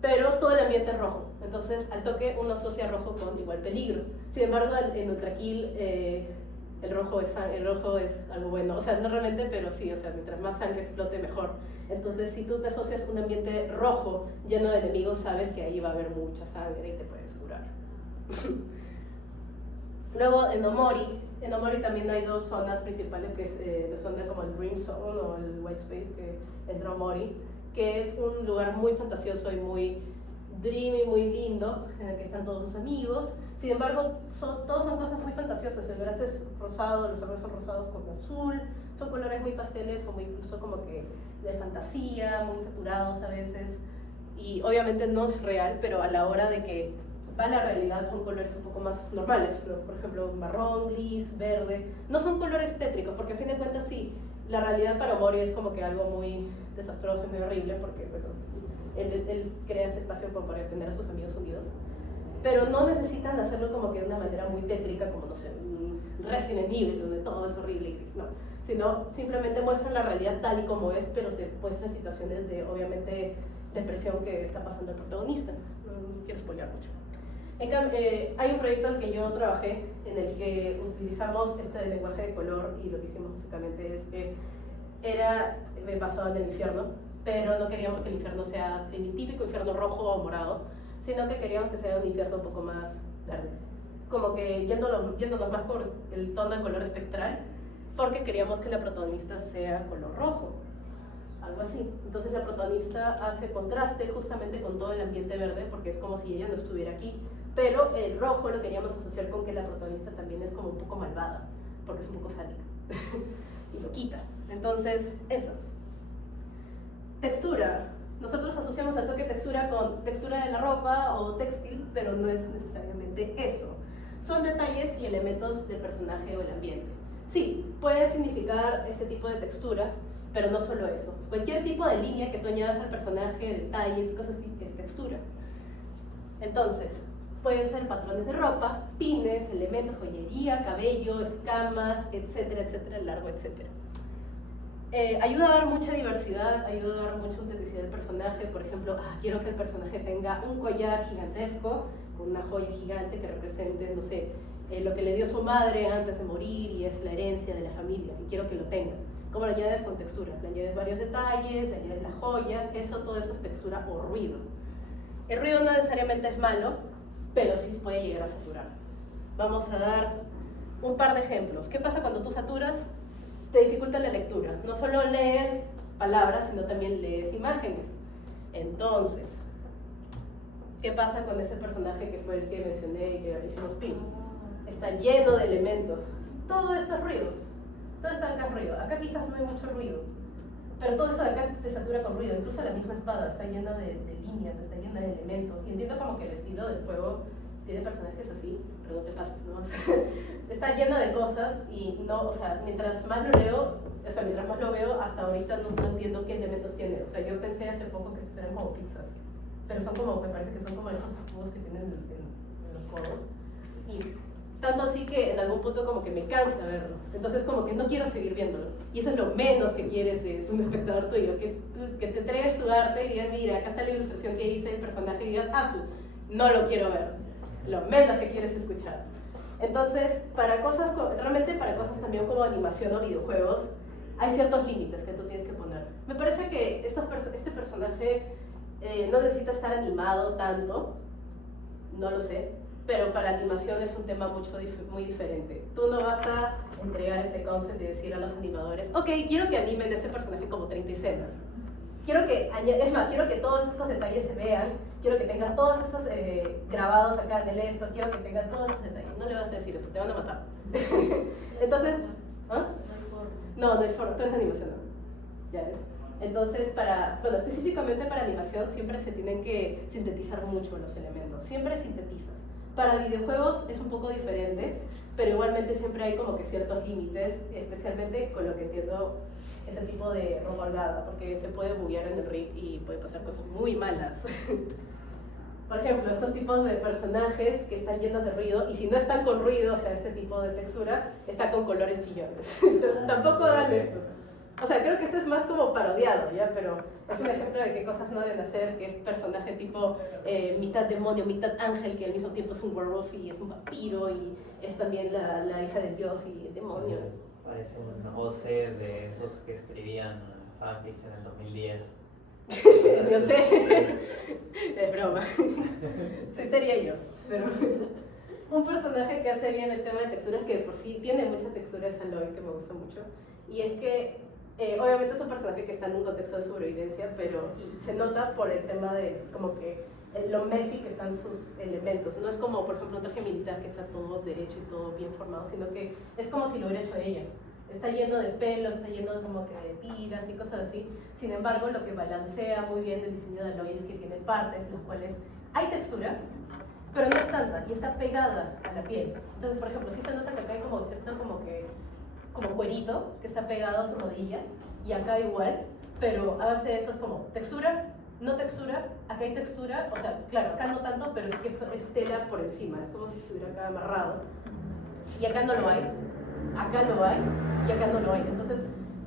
Pero todo el ambiente es rojo, entonces al toque uno asocia rojo con igual peligro. Sin embargo, en Ultra Kill el rojo es algo bueno, o sea, no realmente, pero sí, o sea, mientras más sangre explote mejor. Entonces, si tú te asocias un ambiente rojo lleno de enemigos, sabes que ahí va a haber mucha sangre y te puedes curar. Luego, en Omori también hay dos zonas principales, que es la zona como el Dream Zone o el White Space que entra Omori, que es un lugar muy fantasioso y muy dreamy, muy lindo, en el que están todos sus amigos. Sin embargo, todos son cosas muy fantasiosas. El gras es rosado, los árboles son rosados con azul, son colores muy pasteles o muy incluso como que de fantasía, muy saturados a veces. Y obviamente no es real, pero a la hora de que va a la realidad son colores un poco más normales, ¿no? Por ejemplo, marrón, gris, verde. No son colores tétricos, porque a fin de cuentas sí, la realidad para Omori es como que algo muy desastroso y muy horrible, porque bueno, él crea este espacio como para tener a sus amigos unidos. Pero no necesitan hacerlo como que de una manera muy tétrica, como no sé, Resident Evil, donde todo es horrible y gris, no. Sino simplemente muestran la realidad tal y como es, pero te muestran situaciones de, obviamente, depresión que está pasando el protagonista. No quiero spoilear mucho. En cambio, hay un proyecto en el que yo trabajé, en el que utilizamos este lenguaje de color, y lo que hicimos básicamente es que era basado en el infierno, pero no queríamos que el infierno sea el típico infierno rojo o morado, sino que queríamos que sea un infierno un poco más verde, como que yéndonos más por el tono de color espectral, porque queríamos que la protagonista sea color rojo, algo así. Entonces la protagonista hace contraste justamente con todo el ambiente verde, porque es como si ella no estuviera aquí, pero el rojo lo queríamos asociar con que la protagonista también es como un poco malvada, porque es un poco sádica y lo quita. Entonces, eso. Textura. Nosotros asociamos al toque textura con textura de la ropa o textil, pero no es necesariamente eso. Son detalles y elementos del personaje o el ambiente. Sí, puede significar ese tipo de textura, pero no solo eso. Cualquier tipo de línea que tú añadas al personaje, detalles, cosas así, es textura. Entonces, pueden ser patrones de ropa, pines, elementos, joyería, cabello, escamas, etcétera, etcétera, largo, etcétera. Ayuda a dar mucha diversidad, ayuda a dar mucha autenticidad del personaje. Por ejemplo, quiero que el personaje tenga un collar gigantesco con una joya gigante que represente, no sé, lo que le dio su madre antes de morir y es la herencia de la familia, y quiero que lo tenga. ¿Cómo lo añades? Con textura. Le añades varios detalles, le añades la joya, todo eso es textura o ruido. El ruido no necesariamente es malo, pero sí puede llegar a saturar. Vamos a dar un par de ejemplos. ¿Qué pasa cuando tú saturas? Te dificulta la lectura. No solo lees palabras, sino también lees imágenes. Entonces, ¿qué pasa con este personaje que fue el que mencioné y que hicimos pin? Está lleno de elementos. Todo esto es ruido. Todo esto acá es ruido. Acá quizás no hay mucho ruido, pero todo eso de acá te satura con ruido. Incluso la misma espada está llena de líneas, está llena de elementos. Y entiendo como que el estilo del juego tiene personajes así, pero no te pases, ¿no? O sea, está lleno de cosas y no, o sea, mientras más lo leo, o sea, mientras más lo veo, hasta ahorita no entiendo qué elementos tiene. O sea, yo pensé hace poco que estos eran como pizzas, pero son como, me parece que son como estos escudos que tienen en los codos. Y tanto así que en algún punto como que me cansa verlo. Entonces como que no quiero seguir viéndolo. Y eso es lo menos que quieres de un espectador tuyo, que te entregues tu arte y digas, mira, acá está la ilustración que hice del personaje y digas, no lo quiero ver. Lo menos que quieres escuchar. Entonces, realmente para cosas también como animación o videojuegos, hay ciertos límites que tú tienes que poner. Me parece que este personaje no necesita estar animado tanto, no lo sé, pero para animación es un tema muy diferente. Tú no vas a entregar este concept y decir a los animadores, ok, quiero que animen este personaje como 30 escenas. Quiero que todos estos detalles se vean, quiero que tenga todos esos grabados acá en el eso, quiero que tenga todos esos detalles. No le vas a decir eso, te van a matar. Entonces, no hay forma, tú eres animación, ¿no? Ya ves. Entonces, específicamente para animación siempre se tienen que sintetizar mucho los elementos, siempre sintetizas. Para videojuegos es un poco diferente, pero igualmente siempre hay como que ciertos límites, especialmente con lo que entiendo ese tipo de ropa holgada, porque se puede buguear en el rig y puede pasar cosas muy malas. Por ejemplo, estos tipos de personajes que están llenos de ruido, y si no están con ruido, o sea, este tipo de textura, está con colores chillones. Entonces, tampoco hagan esto. O sea, creo que esto es más como parodiado, ¿ya? Pero es un ejemplo de qué cosas no deben hacer, que es personaje tipo mitad demonio, mitad ángel, que al mismo tiempo es un werewolf y es un vampiro, y es también la hija del dios y el demonio. Parece un OC de esos que escribían fanfics en el 2010. Yo sé, es broma. Sí, sería yo, pero un personaje que hace bien el tema de texturas, que por sí tiene muchas texturas en Aloy, que me gusta mucho, y es que obviamente es un personaje que está en un contexto de sobrevivencia, pero se nota por el tema de como que lo messy que están sus elementos. No es como, por ejemplo, un traje militar que está todo derecho y todo bien formado, sino que es como si lo hubiera hecho ella. Está lleno de pelos, está lleno de como que de tiras y cosas así. Sin embargo, lo que balancea muy bien el diseño de Aloy es que tiene partes en las cuales hay textura, pero no es tanta y está pegada a la piel. Entonces, por ejemplo, sí se nota que acá hay como cierto como cuerito que está pegado a su rodilla, y acá igual, pero a base de eso es como textura, no textura, acá hay textura, o sea, claro, acá no tanto, pero es que es tela por encima, es como si estuviera acá amarrado, y acá no lo hay, acá lo hay, y acá no lo hay. Entonces,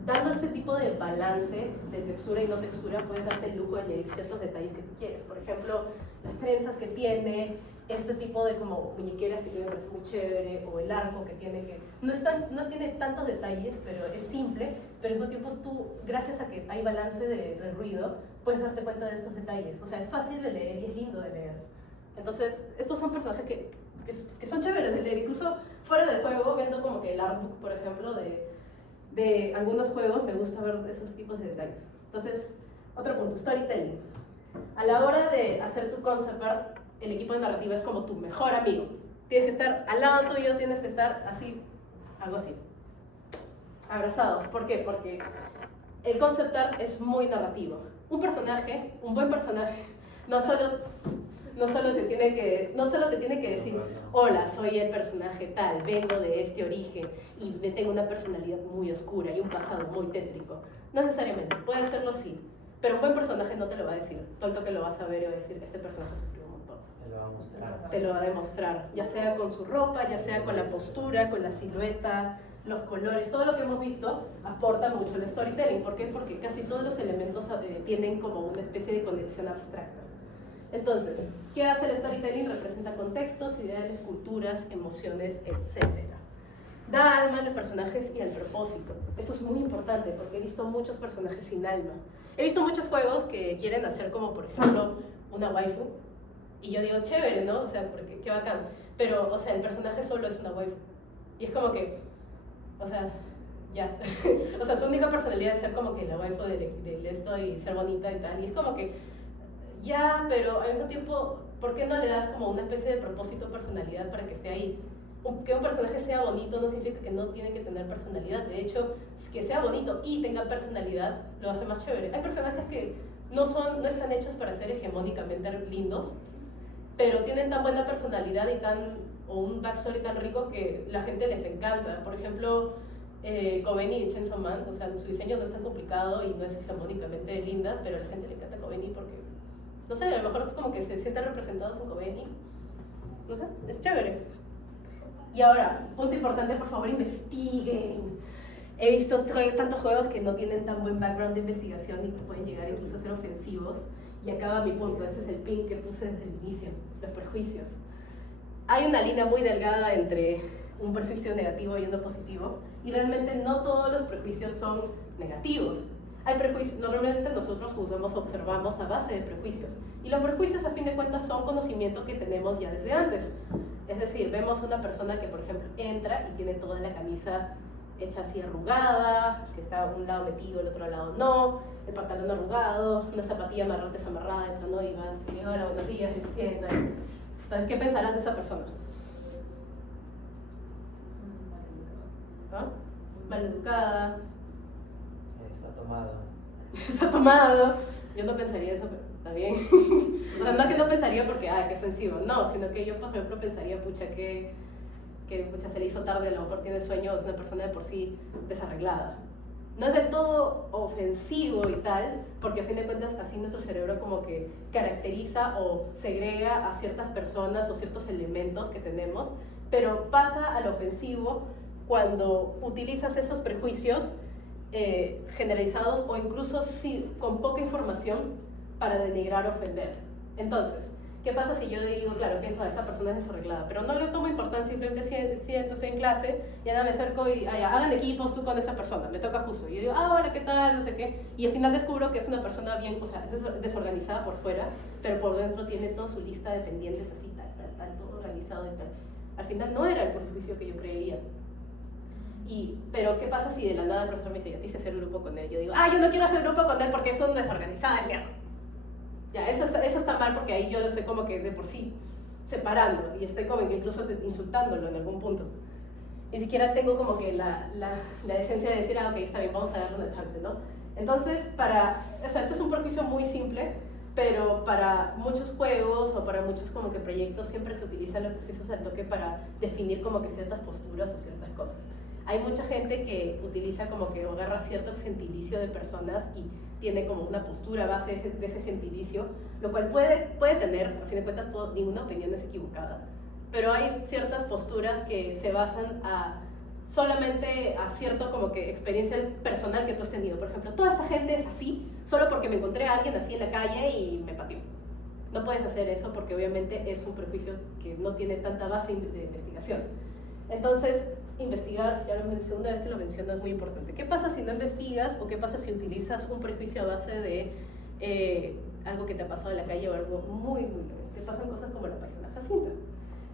dando ese tipo de balance de textura y no textura, puedes darte el lujo de añadir ciertos detalles que tú quieres. Por ejemplo, las trenzas que tiene, este tipo de como muñequeras que tiene, muy chévere, o el arco que tiene, que no tiene tantos detalles, pero es simple, pero al mismo tiempo tú, gracias a que hay balance de ruido, puedes darte cuenta de estos detalles. O sea, es fácil de leer y es lindo de leer. Entonces, estos son personajes que son chéveres de leer, incluso fuera del juego, viendo como que el artbook, por ejemplo, de algunos juegos, me gusta ver esos tipos de detalles. Entonces, otro punto, storytelling. A la hora de hacer tu concept art, el equipo de narrativa es como tu mejor amigo. Tienes que estar al lado tuyo, tienes que estar así, algo así, abrazado. ¿Por qué? Porque el concept art es muy narrativo. Un buen personaje, no solo te tiene que decir, hola, soy el personaje tal, vengo de este origen y tengo una personalidad muy oscura y un pasado muy tétrico. No necesariamente, puede hacerlo sí, pero un buen personaje no te lo va a decir. Tanto que lo vas a ver y va a decir, este personaje sufrió un montón. Te lo va a mostrar. Te lo va a demostrar, ya sea con su ropa, ya sea con la postura, con la silueta, los colores, todo lo que hemos visto aporta mucho al storytelling. ¿Por qué? Porque casi todos los elementos tienen como una especie de conexión abstracta. Entonces, ¿qué hace el storytelling? Representa contextos, ideales, culturas, emociones, etc. Da alma a los personajes y al propósito. Esto es muy importante porque he visto muchos personajes sin alma. He visto muchos juegos que quieren hacer como, por ejemplo, una waifu. Y yo digo, chévere, ¿no? O sea, porque qué bacán. Pero, o sea, el personaje solo es una waifu. Y es como que, o sea, ya. O sea, su única personalidad es ser como que la waifu de esto y ser bonita y tal. Y es como que, ya, pero al mismo tiempo, ¿por qué no le das como una especie de propósito, personalidad para que esté ahí? Que un personaje sea bonito no significa que no tiene que tener personalidad. De hecho, que sea bonito y tenga personalidad lo hace más chévere. Hay personajes que no están hechos para ser hegemónicamente lindos, pero tienen tan buena personalidad o un backstory tan rico que la gente les encanta. Por ejemplo, Kobeni de Chainsaw Man, o sea, su diseño no es tan complicado y no es hegemónicamente linda, pero a la gente le encanta Kobeni porque, no sé, a lo mejor es como que se sienten representados en Kobeni. No sé, es chévere. Y ahora, punto importante, por favor, investiguen. He visto tantos juegos que no tienen tan buen background de investigación y que pueden llegar incluso a ser ofensivos. Y acaba mi punto, este es el pin que puse desde el inicio, los prejuicios. Hay una línea muy delgada entre un prejuicio negativo y uno positivo, y realmente no todos los prejuicios son negativos. Hay prejuicios, normalmente nosotros juzgamos, observamos a base de prejuicios, y los prejuicios a fin de cuentas son conocimiento que tenemos ya desde antes. Es decir, vemos una persona que, por ejemplo, entra y tiene toda la camisa hecha así arrugada, que está un lado metido, el otro lado no, el pantalón arrugado, una zapatilla marrón desamarrada, entra, ¿no? Y va así, hola, buenos días, y se sienta. Entonces, ¿qué pensarás de esa persona? ¿Ah? Maleducada. Está tomado. Está tomado. Yo no pensaría eso, pero está bien. O sea, no que no pensaría porque, qué ofensivo. No, sino que yo, por ejemplo, pensaría, pucha, que pucha, se le hizo tarde, a lo mejor tiene sueño, es una persona de por sí desarreglada. No es del todo ofensivo y tal, porque a fin de cuentas así nuestro cerebro como que caracteriza o segrega a ciertas personas o ciertos elementos que tenemos, pero pasa al ofensivo cuando utilizas esos prejuicios generalizados o incluso con poca información para denigrar o ofender. Entonces, ¿qué pasa si yo digo, claro, pienso, esa persona es desarreglada, pero no le tomo importancia, simplemente siento, estoy en clase y ahora me acerco y hagan equipos tú con esa persona, me toca justo. Y yo digo, hola, ¿qué tal? No sé qué. Y al final descubro que es una persona bien, o sea, desorganizada por fuera, pero por dentro tiene toda su lista de pendientes así, tal, todo organizado y tal. Al final no era el prejuicio que yo creía. Pero ¿qué pasa si de la nada el profesor me dice, ya tienes que hacer grupo con él? Yo digo, yo no quiero hacer grupo con él porque es una desorganizada de mierda. Ya, eso está mal porque ahí yo lo estoy como que de por sí separando y estoy como que incluso insultándolo en algún punto. Ni siquiera tengo como que la decencia de decir, ok, está bien, vamos a darle una chance, ¿no? Entonces, esto es un prejuicio muy simple, pero para muchos juegos o para muchos como que proyectos siempre se utilizan los prejuicios al toque para definir como que ciertas posturas o ciertas cosas. Hay mucha gente que utiliza como que agarra cierto gentilicio de personas y tiene como una postura a base de ese gentilicio, lo cual puede tener, a fin de cuentas, ninguna opinión es equivocada, pero hay ciertas posturas que se basan solamente a cierto como que experiencia personal que tú has tenido. Por ejemplo, toda esta gente es así solo porque me encontré a alguien así en la calle y me pateó. No puedes hacer eso porque obviamente es un prejuicio que no tiene tanta base de investigación. Entonces, investigar, ya la segunda vez que lo menciono, es muy importante. ¿Qué pasa si no investigas o qué pasa si utilizas un prejuicio a base de algo que te ha pasado en la calle o algo muy leve? Te pasan cosas como la paisana Jacinta.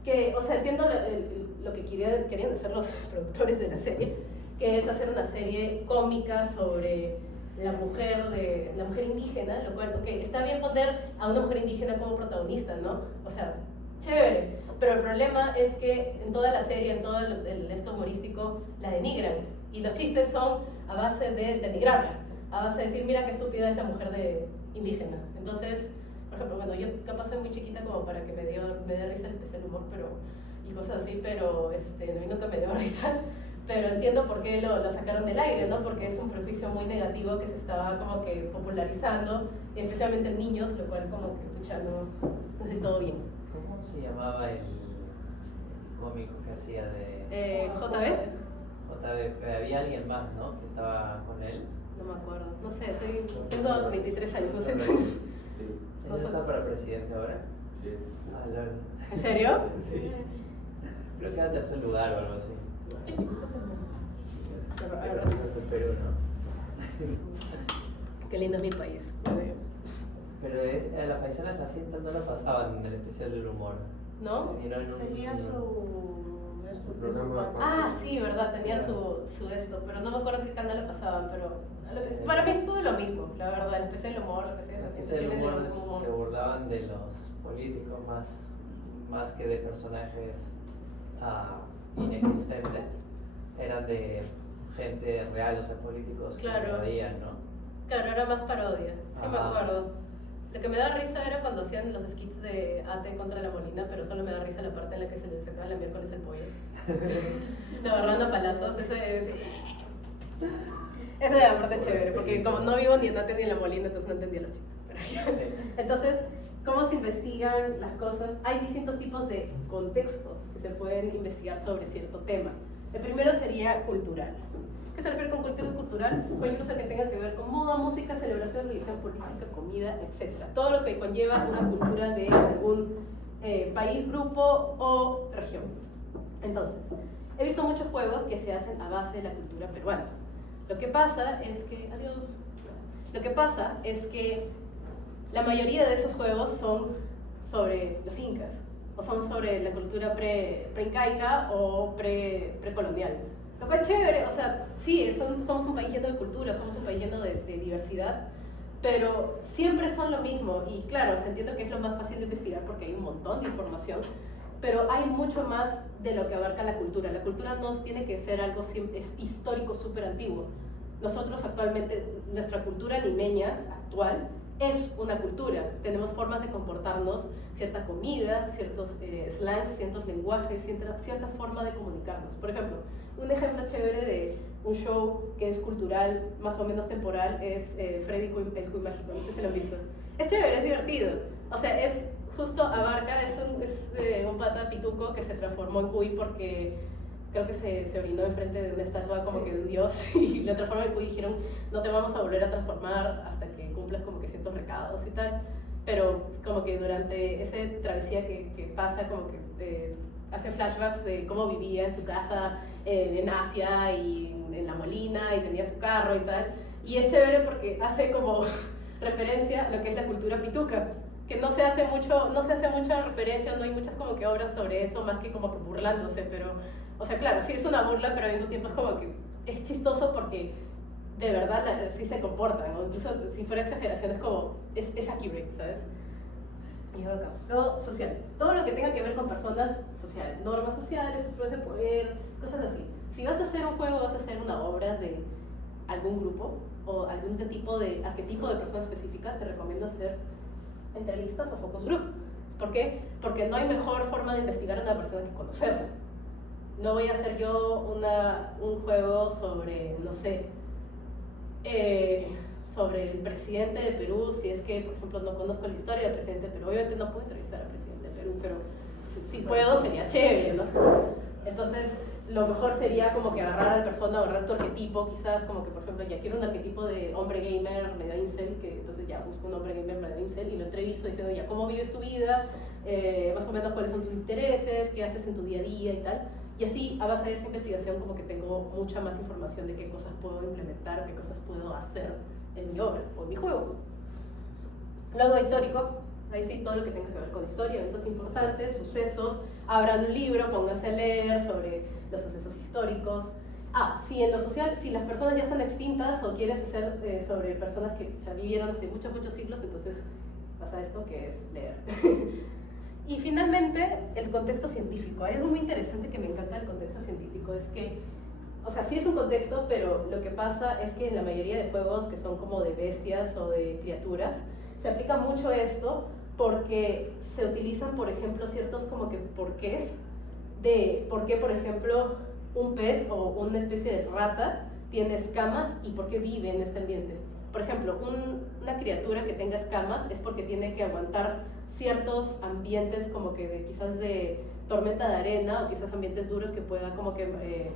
Que, o sea, entiendo lo que querían hacer los productores de la serie, que es hacer una serie cómica sobre la mujer indígena, lo cual, ok, está bien poner a una mujer indígena como protagonista, ¿no? O sea, chévere. Pero el problema es que en toda la serie, en todo esto humorístico, la denigran. Y los chistes son a base de denigrarla, a base de decir, mira qué estúpida es la mujer indígena. Entonces, por ejemplo, bueno, yo capaz soy muy chiquita como para que me dé risa el especial humor, y cosas así, pero a mí nunca me dio risa. Pero entiendo por qué lo sacaron del aire, ¿no? Porque es un prejuicio muy negativo que se estaba como que popularizando, especialmente en niños, lo cual como que, pucha, no es del todo bien. ¿Cómo se llamaba el cómico que hacía de...? JB. había alguien más, ¿no? Que estaba con él. No me acuerdo, no sé, tengo 23 años, no sé. ¿Él está para presidente ahora? Sí. Ah, lol. ¿En serio? Sí. Creo que era tercer lugar o algo así. Qué chiquito es el mundo. Ahora es el Perú, ¿no? Qué lindo es mi país. Pero a la paisana Jacinta no la pasaban en el especial del humor. ¿No? Sino en un, Tenía su programa. principal. Ah, sí, verdad, tenía su esto, pero no me acuerdo qué canal lo pasaban, pero para mí es todo lo mismo, la verdad, el especial del humor, el especial En el de especial del tienen el humor mismo humor. se burlaban de los políticos más que de personajes inexistentes. Eran de gente real, o sea, políticos Claro. que lo veían, ¿no? Claro, era más parodia, sí me Ajá. acuerdo. Lo que me da risa era cuando hacían los skits de AT contra la Molina, pero solo me da risa la parte en la que se le sacaba la miércoles el pollo. Se agarraban a palazos, esa es la parte chévere, porque como no vivo ni en AT ni en la Molina, entonces no entendía los chistes. Entonces, ¿cómo se investigan las cosas? Hay distintos tipos de contextos que se pueden investigar sobre cierto tema. El primero sería cultural. ¿Qué se refiere con cultura cultural? Cualquier cosa que tenga que ver con moda, música, celebración, religión, política, comida, etc. Todo lo que conlleva una cultura de algún país, grupo o región. Entonces, he visto muchos juegos que se hacen a base de la cultura peruana. Lo que pasa es que... Adiós. Lo que pasa es que la mayoría de esos juegos son sobre los incas, o son sobre la cultura pre-incaica o precolonial. Lo cual es chévere, o sea, sí, somos un país lleno de cultura, somos un país lleno de diversidad, pero siempre son lo mismo. Y claro, se entiende que es lo más fácil de investigar porque hay un montón de información, pero hay mucho más de lo que abarca la cultura. La cultura no tiene que ser algo es histórico, súper antiguo. Nosotros actualmente, nuestra cultura limeña actual, es una cultura. Tenemos formas de comportarnos, cierta comida, ciertos slangs, ciertos lenguajes, cierta forma de comunicarnos. Por ejemplo, un ejemplo chévere de un show que es cultural, más o menos temporal, es Freddy el Cuy Mágico. No sé si lo han visto. Es chévere, es divertido. O sea, es justo abarca, es un pata pituco que se transformó en Cuy porque creo que se orinó enfrente de una estatua como que de un dios y lo transformó en Cuy y dijeron, no te vamos a volver a transformar hasta que cumplas como que ciertos recados y tal. Pero como que durante esa travesía que pasa, como que hace flashbacks de cómo vivía en su casa en Asia y en La Molina y tenía su carro y tal. Y es chévere porque hace como referencia a lo que es la cultura pituca, que no se hace mucha referencia, no hay muchas como que obras sobre eso, más que como que burlándose, pero, o sea, claro, sí es una burla, pero al mismo tiempo es como que es chistoso porque de verdad sí se comportan, o incluso si fuera exageración es accurate, ¿sabes? Y acá. Luego, social. Todo lo que tenga que ver con personas sociales, normas sociales, estructuras de poder, cosas así. Si vas a hacer un juego, vas a hacer una obra de algún grupo o algún arquetipo de persona específica, te recomiendo hacer entrevistas o focus group. ¿Por qué? Porque no hay mejor forma de investigar a una persona que conocerla. No voy a hacer yo un juego sobre, no sé, sobre el presidente de Perú, si es que, por ejemplo, no conozco la historia del presidente de Perú. Obviamente no puedo entrevistar al presidente de Perú, pero si puedo sería chévere, ¿no? Entonces, lo mejor sería como que agarrar a la persona, agarrar tu arquetipo, quizás como que, por ejemplo, ya quiero un arquetipo de hombre gamer medio incel, que entonces ya busco un hombre gamer medio incel y lo entrevisto diciendo ya cómo vives tu vida, más o menos cuáles son tus intereses, qué haces en tu día a día y tal. Y así, a base de esa investigación, como que tengo mucha más información de qué cosas puedo implementar, qué cosas puedo hacer en mi obra o en mi juego. Luego histórico, ahí sí todo lo que tenga que ver con historia, eventos importantes, sucesos. Abran un libro, pónganse a leer sobre los sucesos históricos. Si en lo social, si las personas ya están extintas o quieres hacer sobre personas que ya vivieron hace muchos siglos, entonces pasa esto que es leer. Y finalmente, el contexto científico. Hay algo muy interesante que me encanta del contexto científico, es que, o sea, sí es un contexto, pero lo que pasa es que en la mayoría de juegos que son como de bestias o de criaturas, se aplica mucho esto porque se utilizan, por ejemplo, ciertos como que porqués de por qué, por ejemplo, un pez o una especie de rata tiene escamas y por qué vive en este ambiente. Por ejemplo, una criatura que tenga escamas es porque tiene que aguantar ciertos ambientes como que quizás de tormenta de arena o quizás ambientes duros que pueda como que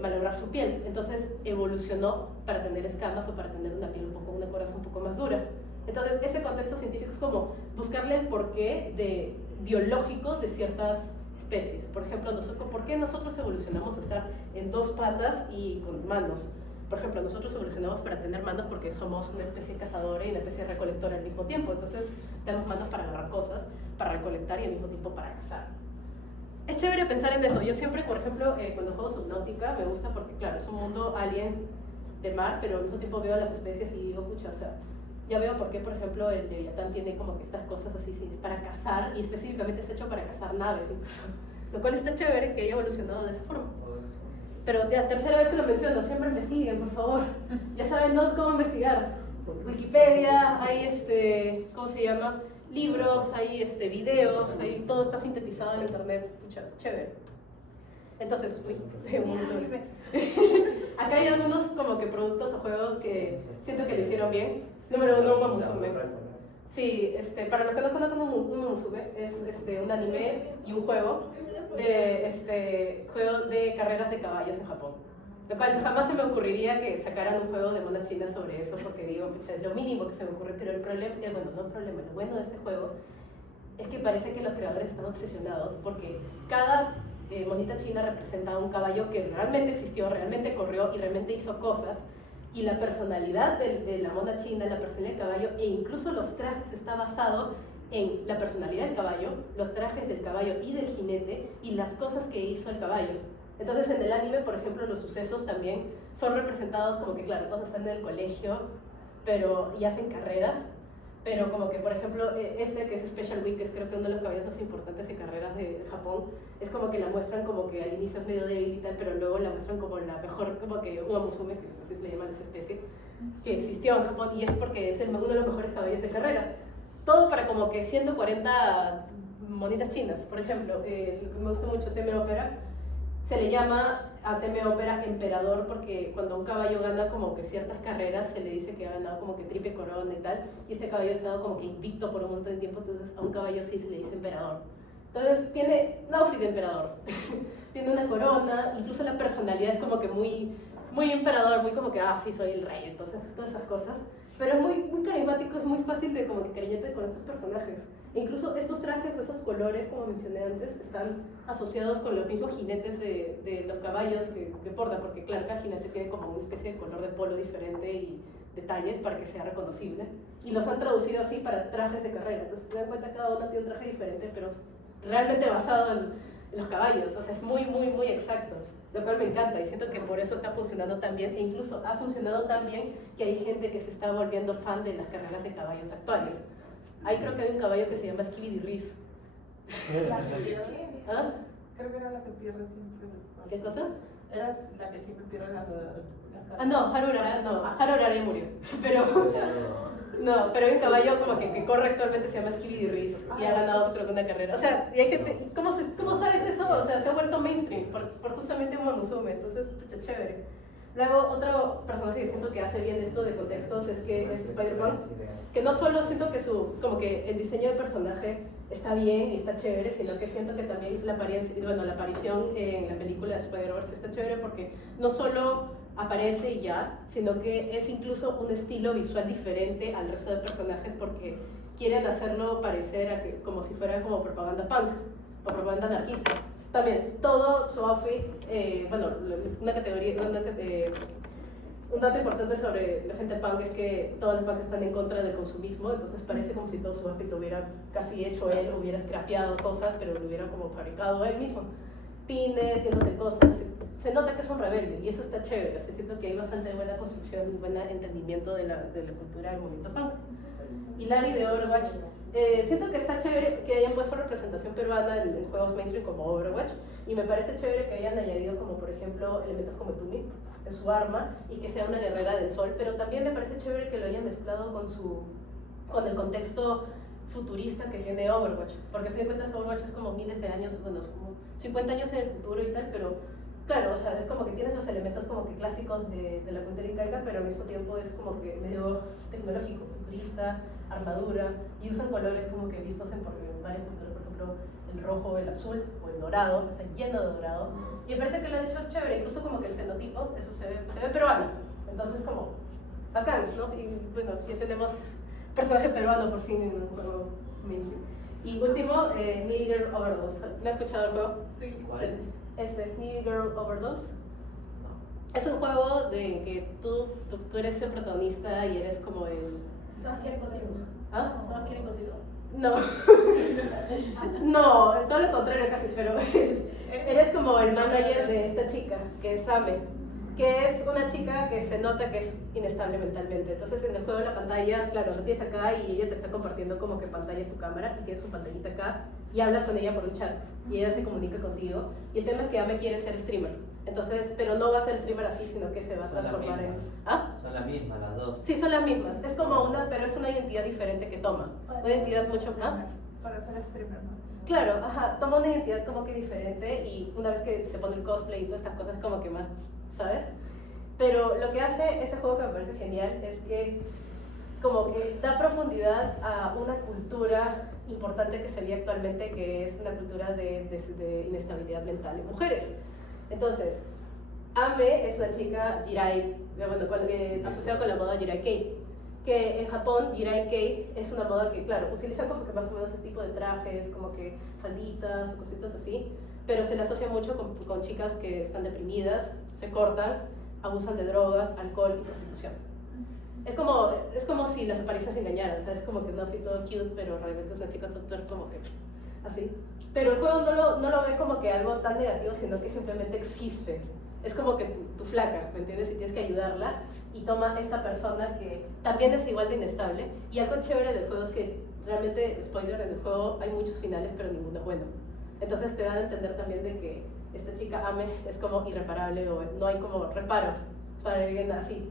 malograr su piel. Entonces evolucionó para tener escamas o para tener una piel una coraza un poco más dura. Entonces ese contexto científico es como buscarle el porqué biológico de ciertas especies. Por ejemplo, ¿por qué nosotros evolucionamos a estar en dos patas y con manos? Por ejemplo, nosotros evolucionamos para tener manos porque somos una especie cazadora y una especie recolectora al mismo tiempo. Entonces tenemos manos para agarrar cosas, para recolectar y al mismo tiempo para cazar. Es chévere pensar en eso. Yo siempre, por ejemplo, cuando juego Subnautica me gusta porque, claro, es un mundo alien de mar, pero al mismo tiempo veo las especies y digo, pucha, o sea, ya veo por qué, por ejemplo, el Leviatán tiene como que estas cosas así, sí, es para cazar y específicamente está hecho para cazar naves incluso. Lo cual está chévere que haya evolucionado de esa forma. Pero ya, tercera vez que lo menciono, siempre investiguen, por favor. Ya saben cómo investigar. Wikipedia, hay ¿cómo se llama? Libros, hay videos, hay, todo está sintetizado en internet. Pucha, chévere. Entonces, acá hay algunos como que productos o juegos que siento que lo hicieron bien. Número 1, Uma Musume. Sí, para los que no conozcan Uma Musume, es un anime y un juego de carreras de caballos en Japón. Lo cual jamás se me ocurriría que sacaran un juego de monas chinas sobre eso, porque digo, pucha, es lo mínimo que se me ocurre, pero el problema, lo bueno de este juego es que parece que los creadores están obsesionados porque cada monita china representa a un caballo que realmente existió, realmente corrió y realmente hizo cosas, y la personalidad de la mona china, la personalidad del caballo e incluso los trajes está basado en la personalidad del caballo, los trajes del caballo y del jinete y las cosas que hizo el caballo. Entonces en el anime, por ejemplo, los sucesos también son representados como que, claro, todos están en el colegio y hacen carreras, pero como que, por ejemplo, que es Special Week, que es creo que uno de los caballos más importantes de carreras de Japón, es como que la muestran como que al inicio es medio débil y tal, pero luego la muestran como la mejor, como que Uma Musume, que así se le llama a esa especie, que existió en Japón y es porque es uno de los mejores caballos de carrera. Todo para como que 140 monitas chinas, por ejemplo. Me gusta mucho Teme Opera. Se le llama a Teme Opera emperador porque cuando un caballo gana como que ciertas carreras se le dice que ha ganado como que triple corona y tal, y este caballo ha estado como que invicto por un montón de tiempo, entonces a un caballo sí se le dice emperador. Entonces tiene un outfit de emperador, tiene una corona, incluso la personalidad es como que muy emperador, muy como que, sí, soy el rey, entonces todas esas cosas. Pero es muy carismático, es muy fácil de como que cariñarte con estos personajes. Incluso estos trajes, esos colores, como mencioné antes, están asociados con los mismos jinetes de los caballos que portan, porque claro, cada jinete tiene como una especie de color de polo diferente y detalles para que sea reconocible. Y los han traducido así para trajes de carrera. Entonces se dan cuenta, cada uno tiene un traje diferente, pero realmente basado en los caballos. O sea, es muy exacto. Lo cual me encanta y siento que por eso está funcionando tan bien, e incluso ha funcionado tan bien que hay gente que se está volviendo fan de las carreras de caballos actuales. Ahí creo que hay un caballo que se llama Skibidi Riz. ¿Ah? Creo que era la que pierde siempre. ¿Qué cosa? Era la que siempre pierde la Harurara ya murió. Pero hay un caballo como que corre actualmente, se llama Skibidi Riz y ha ganado creo que una carrera. O sea, y hay gente, ¿cómo sabes eso? O sea, se ha vuelto mainstream por justamente Uma Musume, entonces, pucha, chévere. Luego, otro personaje que siento que hace bien esto de contextos es Spider-Man, que no solo siento que como que el diseño del personaje está bien y está chévere, sino que siento que también la aparición en la película de Spider-Verse está chévere porque no solo aparece y ya, sino que es incluso un estilo visual diferente al resto de personajes porque quieren hacerlo parecer como si fuera como propaganda punk o propaganda anarquista. También, todo su outfit, un dato importante sobre la gente punk es que todos los punks están en contra del consumismo, entonces parece como si todo su outfit lo hubiera casi hecho él, hubiera scrapeado cosas, pero lo hubiera como fabricado él mismo. Pines, llenos de cosas, se nota que es un rebelde y eso está chévere, siento que hay bastante buena construcción y buen entendimiento de la cultura del movimiento punk. Y Larry de Overwatch, siento que está chévere que hayan puesto representación peruana en juegos mainstream como Overwatch, y me parece chévere que hayan añadido como por ejemplo elementos como Tumi en su arma y que sea una guerrera del sol, pero también me parece chévere que lo hayan mezclado con el contexto futurista que tiene Overwatch, porque a fin de cuentas Overwatch es como miles de años, como 50 años en el futuro y tal, pero claro, o sea, es como que tienes los elementos como que clásicos de la cultura incaica, pero al mismo tiempo es como que medio tecnológico, futurista, armadura, y usan colores como que vistos en varias culturas, por ejemplo, el rojo, el azul o el dorado, que está lleno de dorado. Y me parece que lo han hecho chévere, incluso como que el fenotipo, eso se ve peruano. Entonces como bacán, ¿no? Y bueno, ya tenemos personaje peruano por fin en un juego mainstream. Y último, Needy Girl Overdose. ¿No has escuchado el juego? Sí. ¿Cuál? Needy Girl Overdose. Es un juego de que tú eres el protagonista y eres como el... Todas quieren contigo. ¿Ah? Todas quieren contigo. No. No, todo lo contrario casi, pero eres como el manager de esta chica, que es Ame, que es una chica que se nota que es inestable mentalmente. Entonces en el juego la pantalla, claro, lo tienes acá y ella te está compartiendo como que pantalla su cámara y tienes su pantallita acá y hablas con ella por un chat y ella se comunica contigo. Y el tema es que Ame quiere ser streamer. Entonces, pero no va a ser streamer así, sino que se va a transformar en... ¿Ah? Son las mismas, las dos. Sí, son las mismas. Es como una, pero es una identidad diferente que toma. Una identidad mucho más... Para ser streamer, ¿no? Claro, ajá, toma una identidad como que diferente y una vez que se pone el cosplay y todas estas cosas como que más, ¿sabes? Pero lo que hace este juego que me parece genial es que como que da profundidad a una cultura importante que se ve actualmente, que es una cultura de inestabilidad mental en mujeres. Entonces, Ame es una chica Jirai, bueno, asociada con la moda Jirai Kei, que en Japón Jirai Kei es una moda que, claro, utilizan como que más o menos ese tipo de trajes, como que falditas o cositas así, pero se le asocia mucho con chicas que están deprimidas, se cortan, abusan de drogas, alcohol y prostitución. Es como si las apariencias engañaran, ¿sabes? Como que no fue todo cute, pero realmente es una chica súper como que así. Pero el juego no lo ve como que algo tan negativo, sino que simplemente existe. Es como que tu flaca, ¿me entiendes? Y tienes que ayudarla y toma esta persona que también es igual de inestable. Y algo chévere del juego es que realmente, spoiler, en el juego hay muchos finales, pero ninguno es bueno. Entonces te dan a entender también de que esta chica Ame es como irreparable o no hay como reparo para alguien así.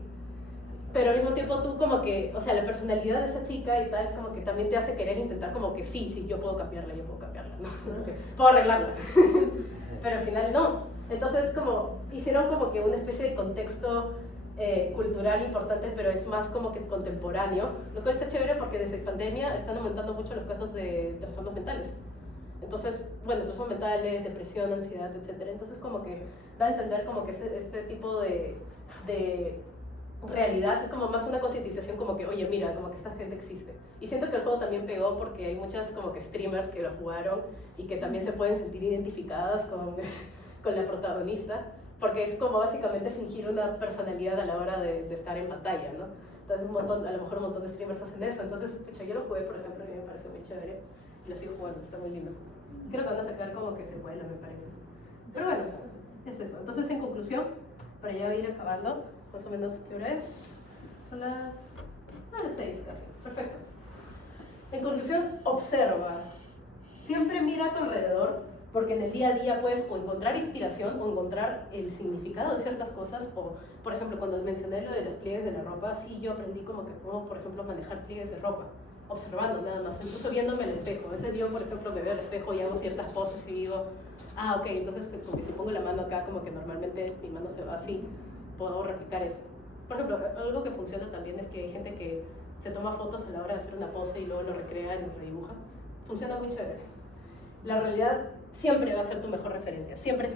Pero al mismo tiempo tú como que, o sea, la personalidad de esa chica y tal, como que también te hace querer intentar como que sí, yo puedo cambiarla, ¿no? Como que puedo arreglarla. Pero al final no. Entonces como hicieron como que una especie de contexto cultural importante, pero es más como que contemporáneo, lo cual está chévere porque desde pandemia están aumentando mucho los casos de trastornos mentales. Entonces, bueno, trastornos mentales, depresión, ansiedad, etc. Entonces como que da a entender como que ese tipo de realidad es como más una concientización como que, oye, mira, como que esta gente existe. Y siento que el juego también pegó porque hay muchas como que streamers que lo jugaron y que también se pueden sentir identificadas con la protagonista, porque es como básicamente fingir una personalidad a la hora de estar en pantalla, ¿no? Entonces a lo mejor un montón de streamers hacen eso. Entonces, pucha, yo lo jugué, por ejemplo, y me pareció muy chévere y lo sigo jugando, está muy lindo. Creo que van a sacar como que secuela, me parece. Pero bueno, es eso. Entonces, en conclusión, para ya ir acabando, más o menos, ¿qué hora es? Son las 6 casi. Perfecto. En conclusión, observa. Siempre mira a tu alrededor, porque en el día a día puedes o encontrar inspiración o encontrar el significado de ciertas cosas. O, por ejemplo, cuando mencioné lo de los pliegues de la ropa, sí, yo aprendí como que cómo, por ejemplo, manejar pliegues de ropa. Observando nada más, incluso viéndome al espejo. A veces yo, por ejemplo, me veo al espejo y hago ciertas poses y digo, ok, entonces como que si pongo la mano acá, como que normalmente mi mano se va así, puedo replicar eso. Por ejemplo, algo que funciona también es que hay gente que se toma fotos a la hora de hacer una pose y luego lo recrea y lo redibuja. Funciona muy chévere. La realidad siempre va a ser tu mejor referencia, siempre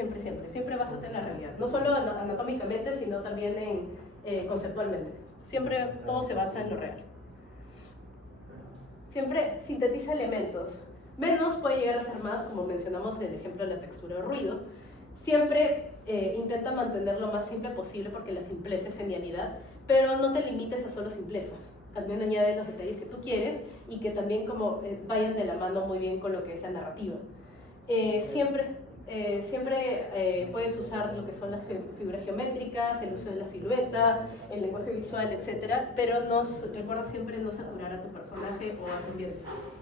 vas a tener la realidad, no solo anatómicamente, sino también conceptualmente. Siempre todo se basa en lo real. Siempre sintetiza elementos. Menos puede llegar a ser más, como mencionamos en el ejemplo de la textura o ruido. Siempre intenta mantener lo más simple posible porque la simpleza es genialidad, pero no te limites a solo simpleza. También añade los detalles que tú quieres y que también como vayan de la mano muy bien con lo que es la narrativa. Siempre puedes usar lo que son las figuras geométricas, el uso de la silueta, el lenguaje visual, etc. Pero recuerda siempre no saturar a tu personaje o a tu ambiente.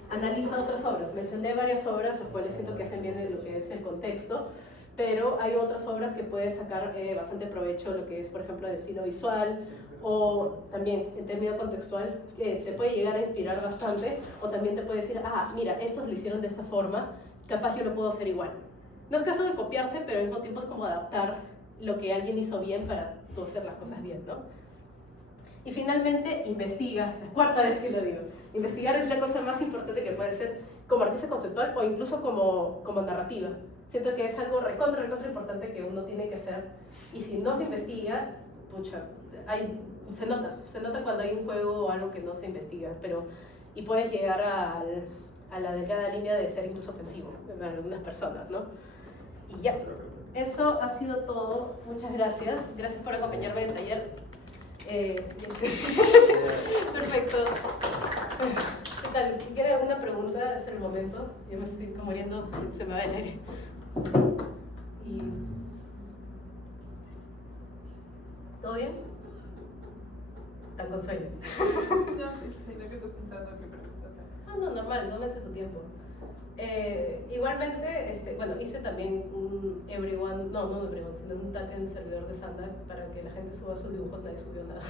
Analiza otras obras. Mencioné varias obras, las cuales siento que hacen bien en lo que es el contexto, pero hay otras obras que puedes sacar bastante provecho, lo que es, por ejemplo, el estilo visual, o también en términos contextual, que te puede llegar a inspirar bastante, o también te puede decir, mira, estos lo hicieron de esta forma, capaz yo lo puedo hacer igual. No es caso de copiarse, pero al mismo tiempo es como adaptar lo que alguien hizo bien para tú hacer las cosas bien, ¿no? Y finalmente, investiga, la cuarta vez que lo digo. Investigar es la cosa más importante que puede ser como artista conceptual o incluso como narrativa. Siento que es algo recontra importante que uno tiene que hacer. Y si no se investiga, pucha, se nota cuando hay un juego o algo que no se investiga, y puedes llegar a la delgada línea de ser incluso ofensivo para algunas personas, ¿no? Y ya, eso ha sido todo. Muchas gracias. Gracias por acompañarme en el taller. Perfecto. ¿Qué tal? Si quieren alguna pregunta, es el momento. Yo me estoy muriendo, se me va el aire. ¿Todo bien? ¿Están con sueño? No, sino que estoy pensando qué preguntas hacer. No, normal, no me hace su tiempo. Igualmente, bueno, hice también un Everyone, no Everyone, sino un tag en el servidor de Sanda para que la gente suba sus dibujos, nadie subió nada.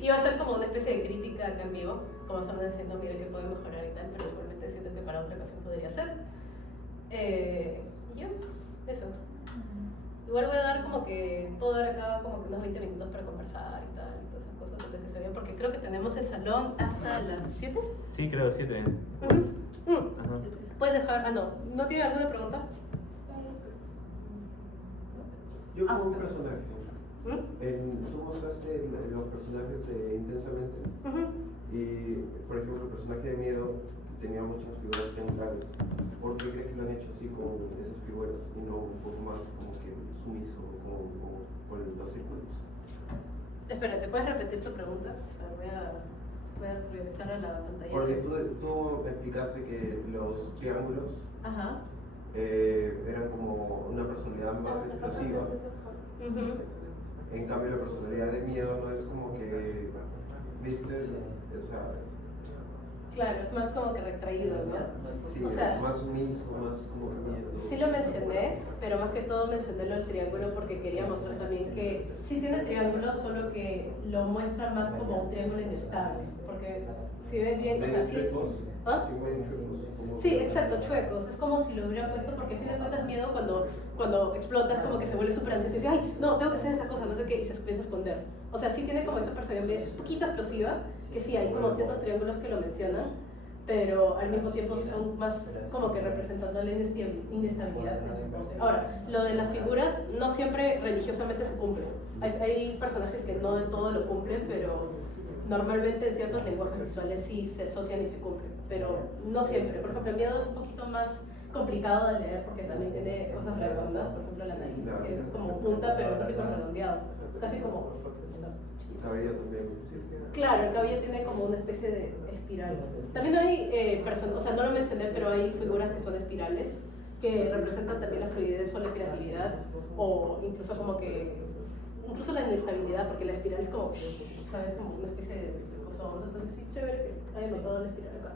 Iba a ser como una especie de crítica acá en vivo, como Sanda diciendo, mira que puede mejorar y tal, pero igualmente siento que para otra ocasión podría ser. Y yo, eso. Igual voy a dar puedo dar acá como que unos 20 minutos para conversar y tal, y todas esas cosas antes de que se vean, porque creo que tenemos el salón hasta las 7. Sí, creo 7. Ajá. Puedes dejar, ¿no tiene alguna pregunta? Yo como un personaje. ¿Mm? Tú mostraste los personajes de Intensamente y, por ejemplo, el personaje de Miedo tenía muchas figuras triangulares. ¿Por qué crees que lo han hecho así con esas figuras y no un poco más como que sumiso como con los círculos? Espera, ¿te puedes repetir tu pregunta? Voy a regresar a la pantalla. Porque tú explicaste que los triángulos Ajá. eran como una personalidad más explosiva. En cambio, la personalidad de Miedo no es como que, ¿viste? Claro, es más como que retraído, ¿no? Sí, O sea, más sumiso, más como que Miedo. Sí lo mencioné, pero más que todo mencioné lo del triángulo porque quería mostrar también que sí tiene triángulo, solo que lo muestra más como un triángulo inestable. Porque si ves bien, o sea, sí. ¿Ah? Sí, exacto, chuecos. Es como si lo hubieran puesto, porque a fin de cuentas Miedo cuando explotas como que se vuelve súper ansioso y dice, ay, no, tengo que hacer esa cosa, no sé qué, y se empieza a esconder. O sea, sí tiene como esa personalidad un poquito explosiva, que sí hay como ciertos triángulos que lo mencionan, pero al mismo tiempo son más como que representando la inestabilidad en su pose. Ahora, lo de las figuras no siempre religiosamente se cumple. Hay personajes que no del todo lo cumplen, pero normalmente en ciertos lenguajes visuales sí se asocian y se cumplen, pero no siempre. Por ejemplo, el Miedo es un poquito más complicado de leer porque también tiene cosas redondas, por ejemplo la nariz, que es como punta pero no tipo redondeado, casi como... El cabello también. Claro, el cabello tiene como una especie de espiral. También hay personas, o sea, no lo mencioné, pero hay figuras que son espirales, que representan también la fluidez o la creatividad, o incluso como que... incluso la inestabilidad, porque la espiral es como, ¿sabes? Como una especie de cosa onda. Entonces sí, chévere que haya notado la espiral acá.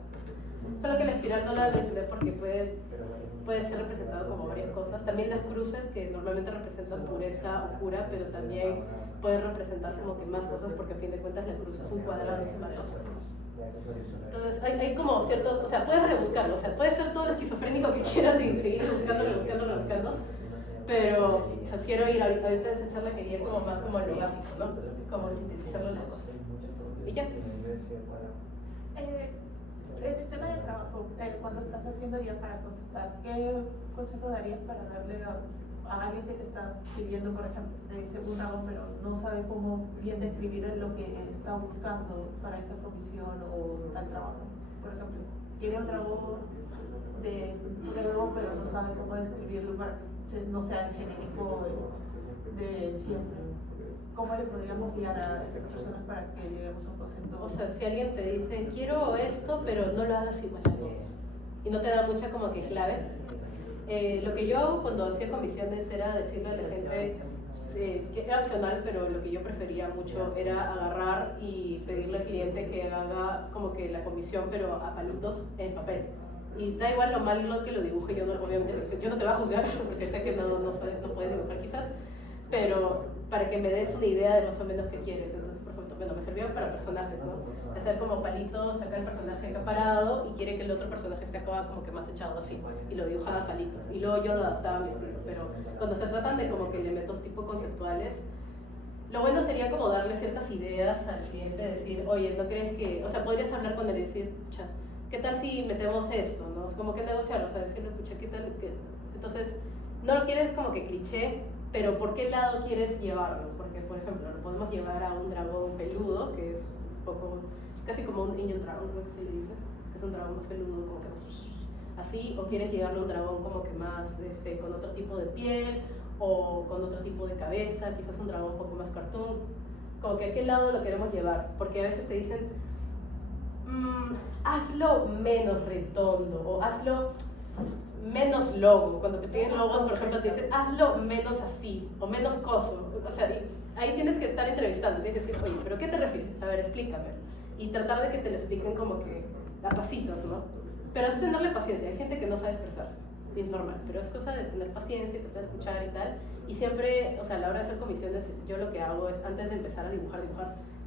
Solo que la espiral no la mencioné porque puede ser representado como varias cosas. También las cruces, que normalmente representan pureza o pura, pero también pueden representar como que más cosas, porque a fin de cuentas la cruz es un cuadrado encima de otro. Entonces hay como ciertos, o sea, puedes rebuscarlo, o sea, puedes ser todo lo esquizofrénico que quieras y seguir buscando. Pero, o sea, quiero ir ahorita de esa charla, quería ir como más como lo básico, ¿no? Como sintetizarlo las cosas. Y ya. El tema del trabajo, cuando estás haciendo ya para consultar, ¿qué consejo darías para darle a alguien que te está pidiendo, por ejemplo, te dice un dragón, pero no sabe cómo bien describir lo que está buscando para esa comisión o tal trabajo? Por ejemplo, quiere un dragón de dragón, pero no sabe cómo describirlo para que no sea el genérico de siempre. ¿Cómo le podríamos guiar a esas personas para que lleguemos a un concepto? O sea, si alguien te dice, quiero esto, pero no lo hagas igual que eso, y no te da mucha como que clave, lo que yo hago cuando hacía comisiones era decirle a la gente, que era opcional, pero lo que yo prefería mucho era agarrar y pedirle al cliente que haga como que la comisión, pero a palitos en papel. Y da igual lo malo que lo dibuje, yo no, obviamente yo no te voy a juzgar porque sé que no puedes dibujar quizás, pero para que me des una idea de más o menos qué quieres. Entonces, por ejemplo, bueno, me servía para personajes, ¿no? Hacer como palitos, sacar el personaje acá parado y quiere que el otro personaje esté acá como que más echado así, y lo dibujaba a palitos, y luego yo lo adaptaba a mi estilo. Pero cuando se tratan de como que elementos tipo conceptuales, Lo bueno sería como darle ciertas ideas al cliente, decir, oye, ¿no crees que...? O sea, podrías hablar con él y decir, "Cha, ¿qué tal si metemos esto?", ¿no? Es como que negociarlo, o sea, decirle, pucha, ¿qué tal? Entonces, no lo quieres como que cliché, pero ¿por qué lado quieres llevarlo? Porque, por ejemplo, lo podemos llevar a un dragón peludo, que es un poco, casi como un Angel Dragon, creo que se le dice, que es un dragón más peludo, como que así, o quieres llevarlo a un dragón como que más, con otro tipo de piel, o con otro tipo de cabeza, quizás un dragón un poco más cartoon, como que a qué lado lo queremos llevar, porque a veces te dicen, hazlo menos redondo, o hazlo menos logo. Cuando te piden logos, por ejemplo, te dicen, hazlo menos así, o menos coso. O sea, ahí tienes que estar entrevistando, tienes que decir, oye, ¿pero qué te refieres? A ver, explícame. Y tratar de que te lo expliquen como que a pasitos, ¿no? Pero es tenerle paciencia. Hay gente que no sabe expresarse, y es normal, pero es cosa de tener paciencia, tratar de escuchar y tal. Y siempre, o sea, a la hora de hacer comisiones, yo lo que hago es, antes de empezar a dibujar,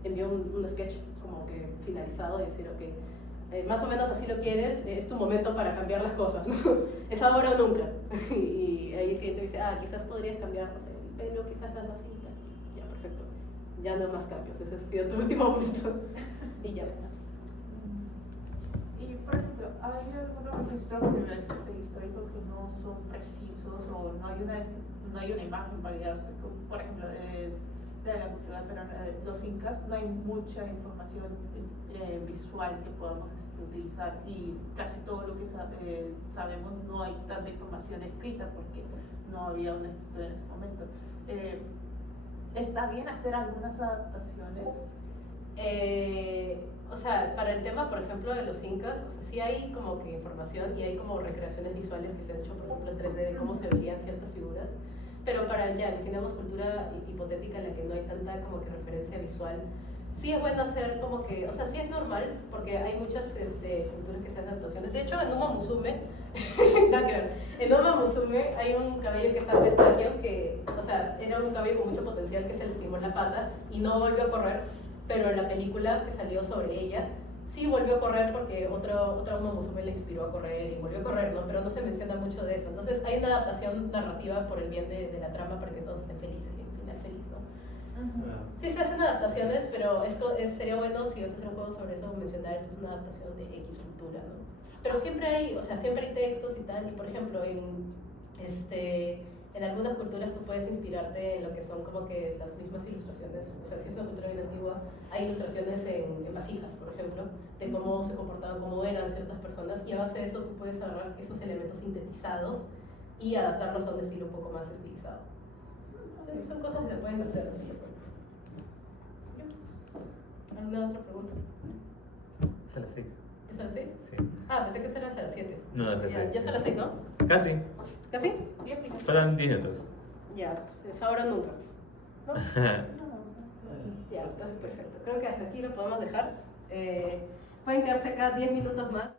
envío un sketch como que finalizado y decir, ok, más o menos así lo quieres, es tu momento para cambiar las cosas, ¿no? Es ahora o nunca. Y ahí el cliente dice, quizás podrías cambiar, no sé, el pelo, quizás la vasita. Ya, perfecto. Ya no hay más cambios, ese ha sido tu último momento. Y ya. Y, por ejemplo, ¿hay algunos registros históricos que no son precisos o no hay una imagen para guiarse? Por ejemplo, de la cultura peruana de los incas, no hay mucha información visual que podamos utilizar, y casi todo lo que sabemos no hay tanta información escrita porque no había una escritura en ese momento. ¿Está bien hacer algunas adaptaciones? O sea, para el tema, por ejemplo, de los incas, o sea, sí hay como que información y hay como recreaciones visuales que se han hecho, por ejemplo, en 3D de cómo se verían ciertas figuras, pero para ya, imaginemos cultura hipotética en la que no hay tanta como que referencia visual, sí es bueno hacer como que, o sea, sí es normal, porque hay muchas culturas que se hacen adaptaciones. De hecho, en Uma Musume, nada que ver, en Uma Musume hay un cabello que es Arvestaquio, que, o sea, era un cabello con mucho potencial que se le lastimó en la pata y no volvió a correr, pero en la película que salió sobre ella, sí volvió a correr porque otra Uma Musume le inspiró a correr y volvió a correr, ¿no? Pero no se menciona mucho de eso. Entonces hay una adaptación narrativa por el bien de la trama para que todos estén felices y un final feliz, ¿no? Sí se hacen adaptaciones, pero sería bueno si vas a hacer un juego sobre eso mencionar esto es una adaptación de X cultura, ¿no? Pero siempre hay, o sea, siempre hay textos y tal, y por ejemplo en algunas culturas tú puedes inspirarte en lo que son como que las mismas ilustraciones, o sea, si es una cultura bien antigua, hay ilustraciones en vasijas, por ejemplo, de cómo se comportaban, cómo eran ciertas personas, y a base de eso tú puedes agarrar esos elementos sintetizados y adaptarlos a un estilo un poco más estilizado. Son cosas que se pueden hacer. ¿Alguna otra pregunta? Es a las 6. ¿Es a las 6? Sí. Pensé que era a las 7. No, es a las 6. Ya es a las 6, ¿no? Casi. ¿Casi? Bien, bien. Faltan 10 minutos. Ya, es ahora o nunca. ¿No? Ya, está perfecto. Creo que hasta aquí lo podemos dejar. Pueden quedarse acá 10 minutos más.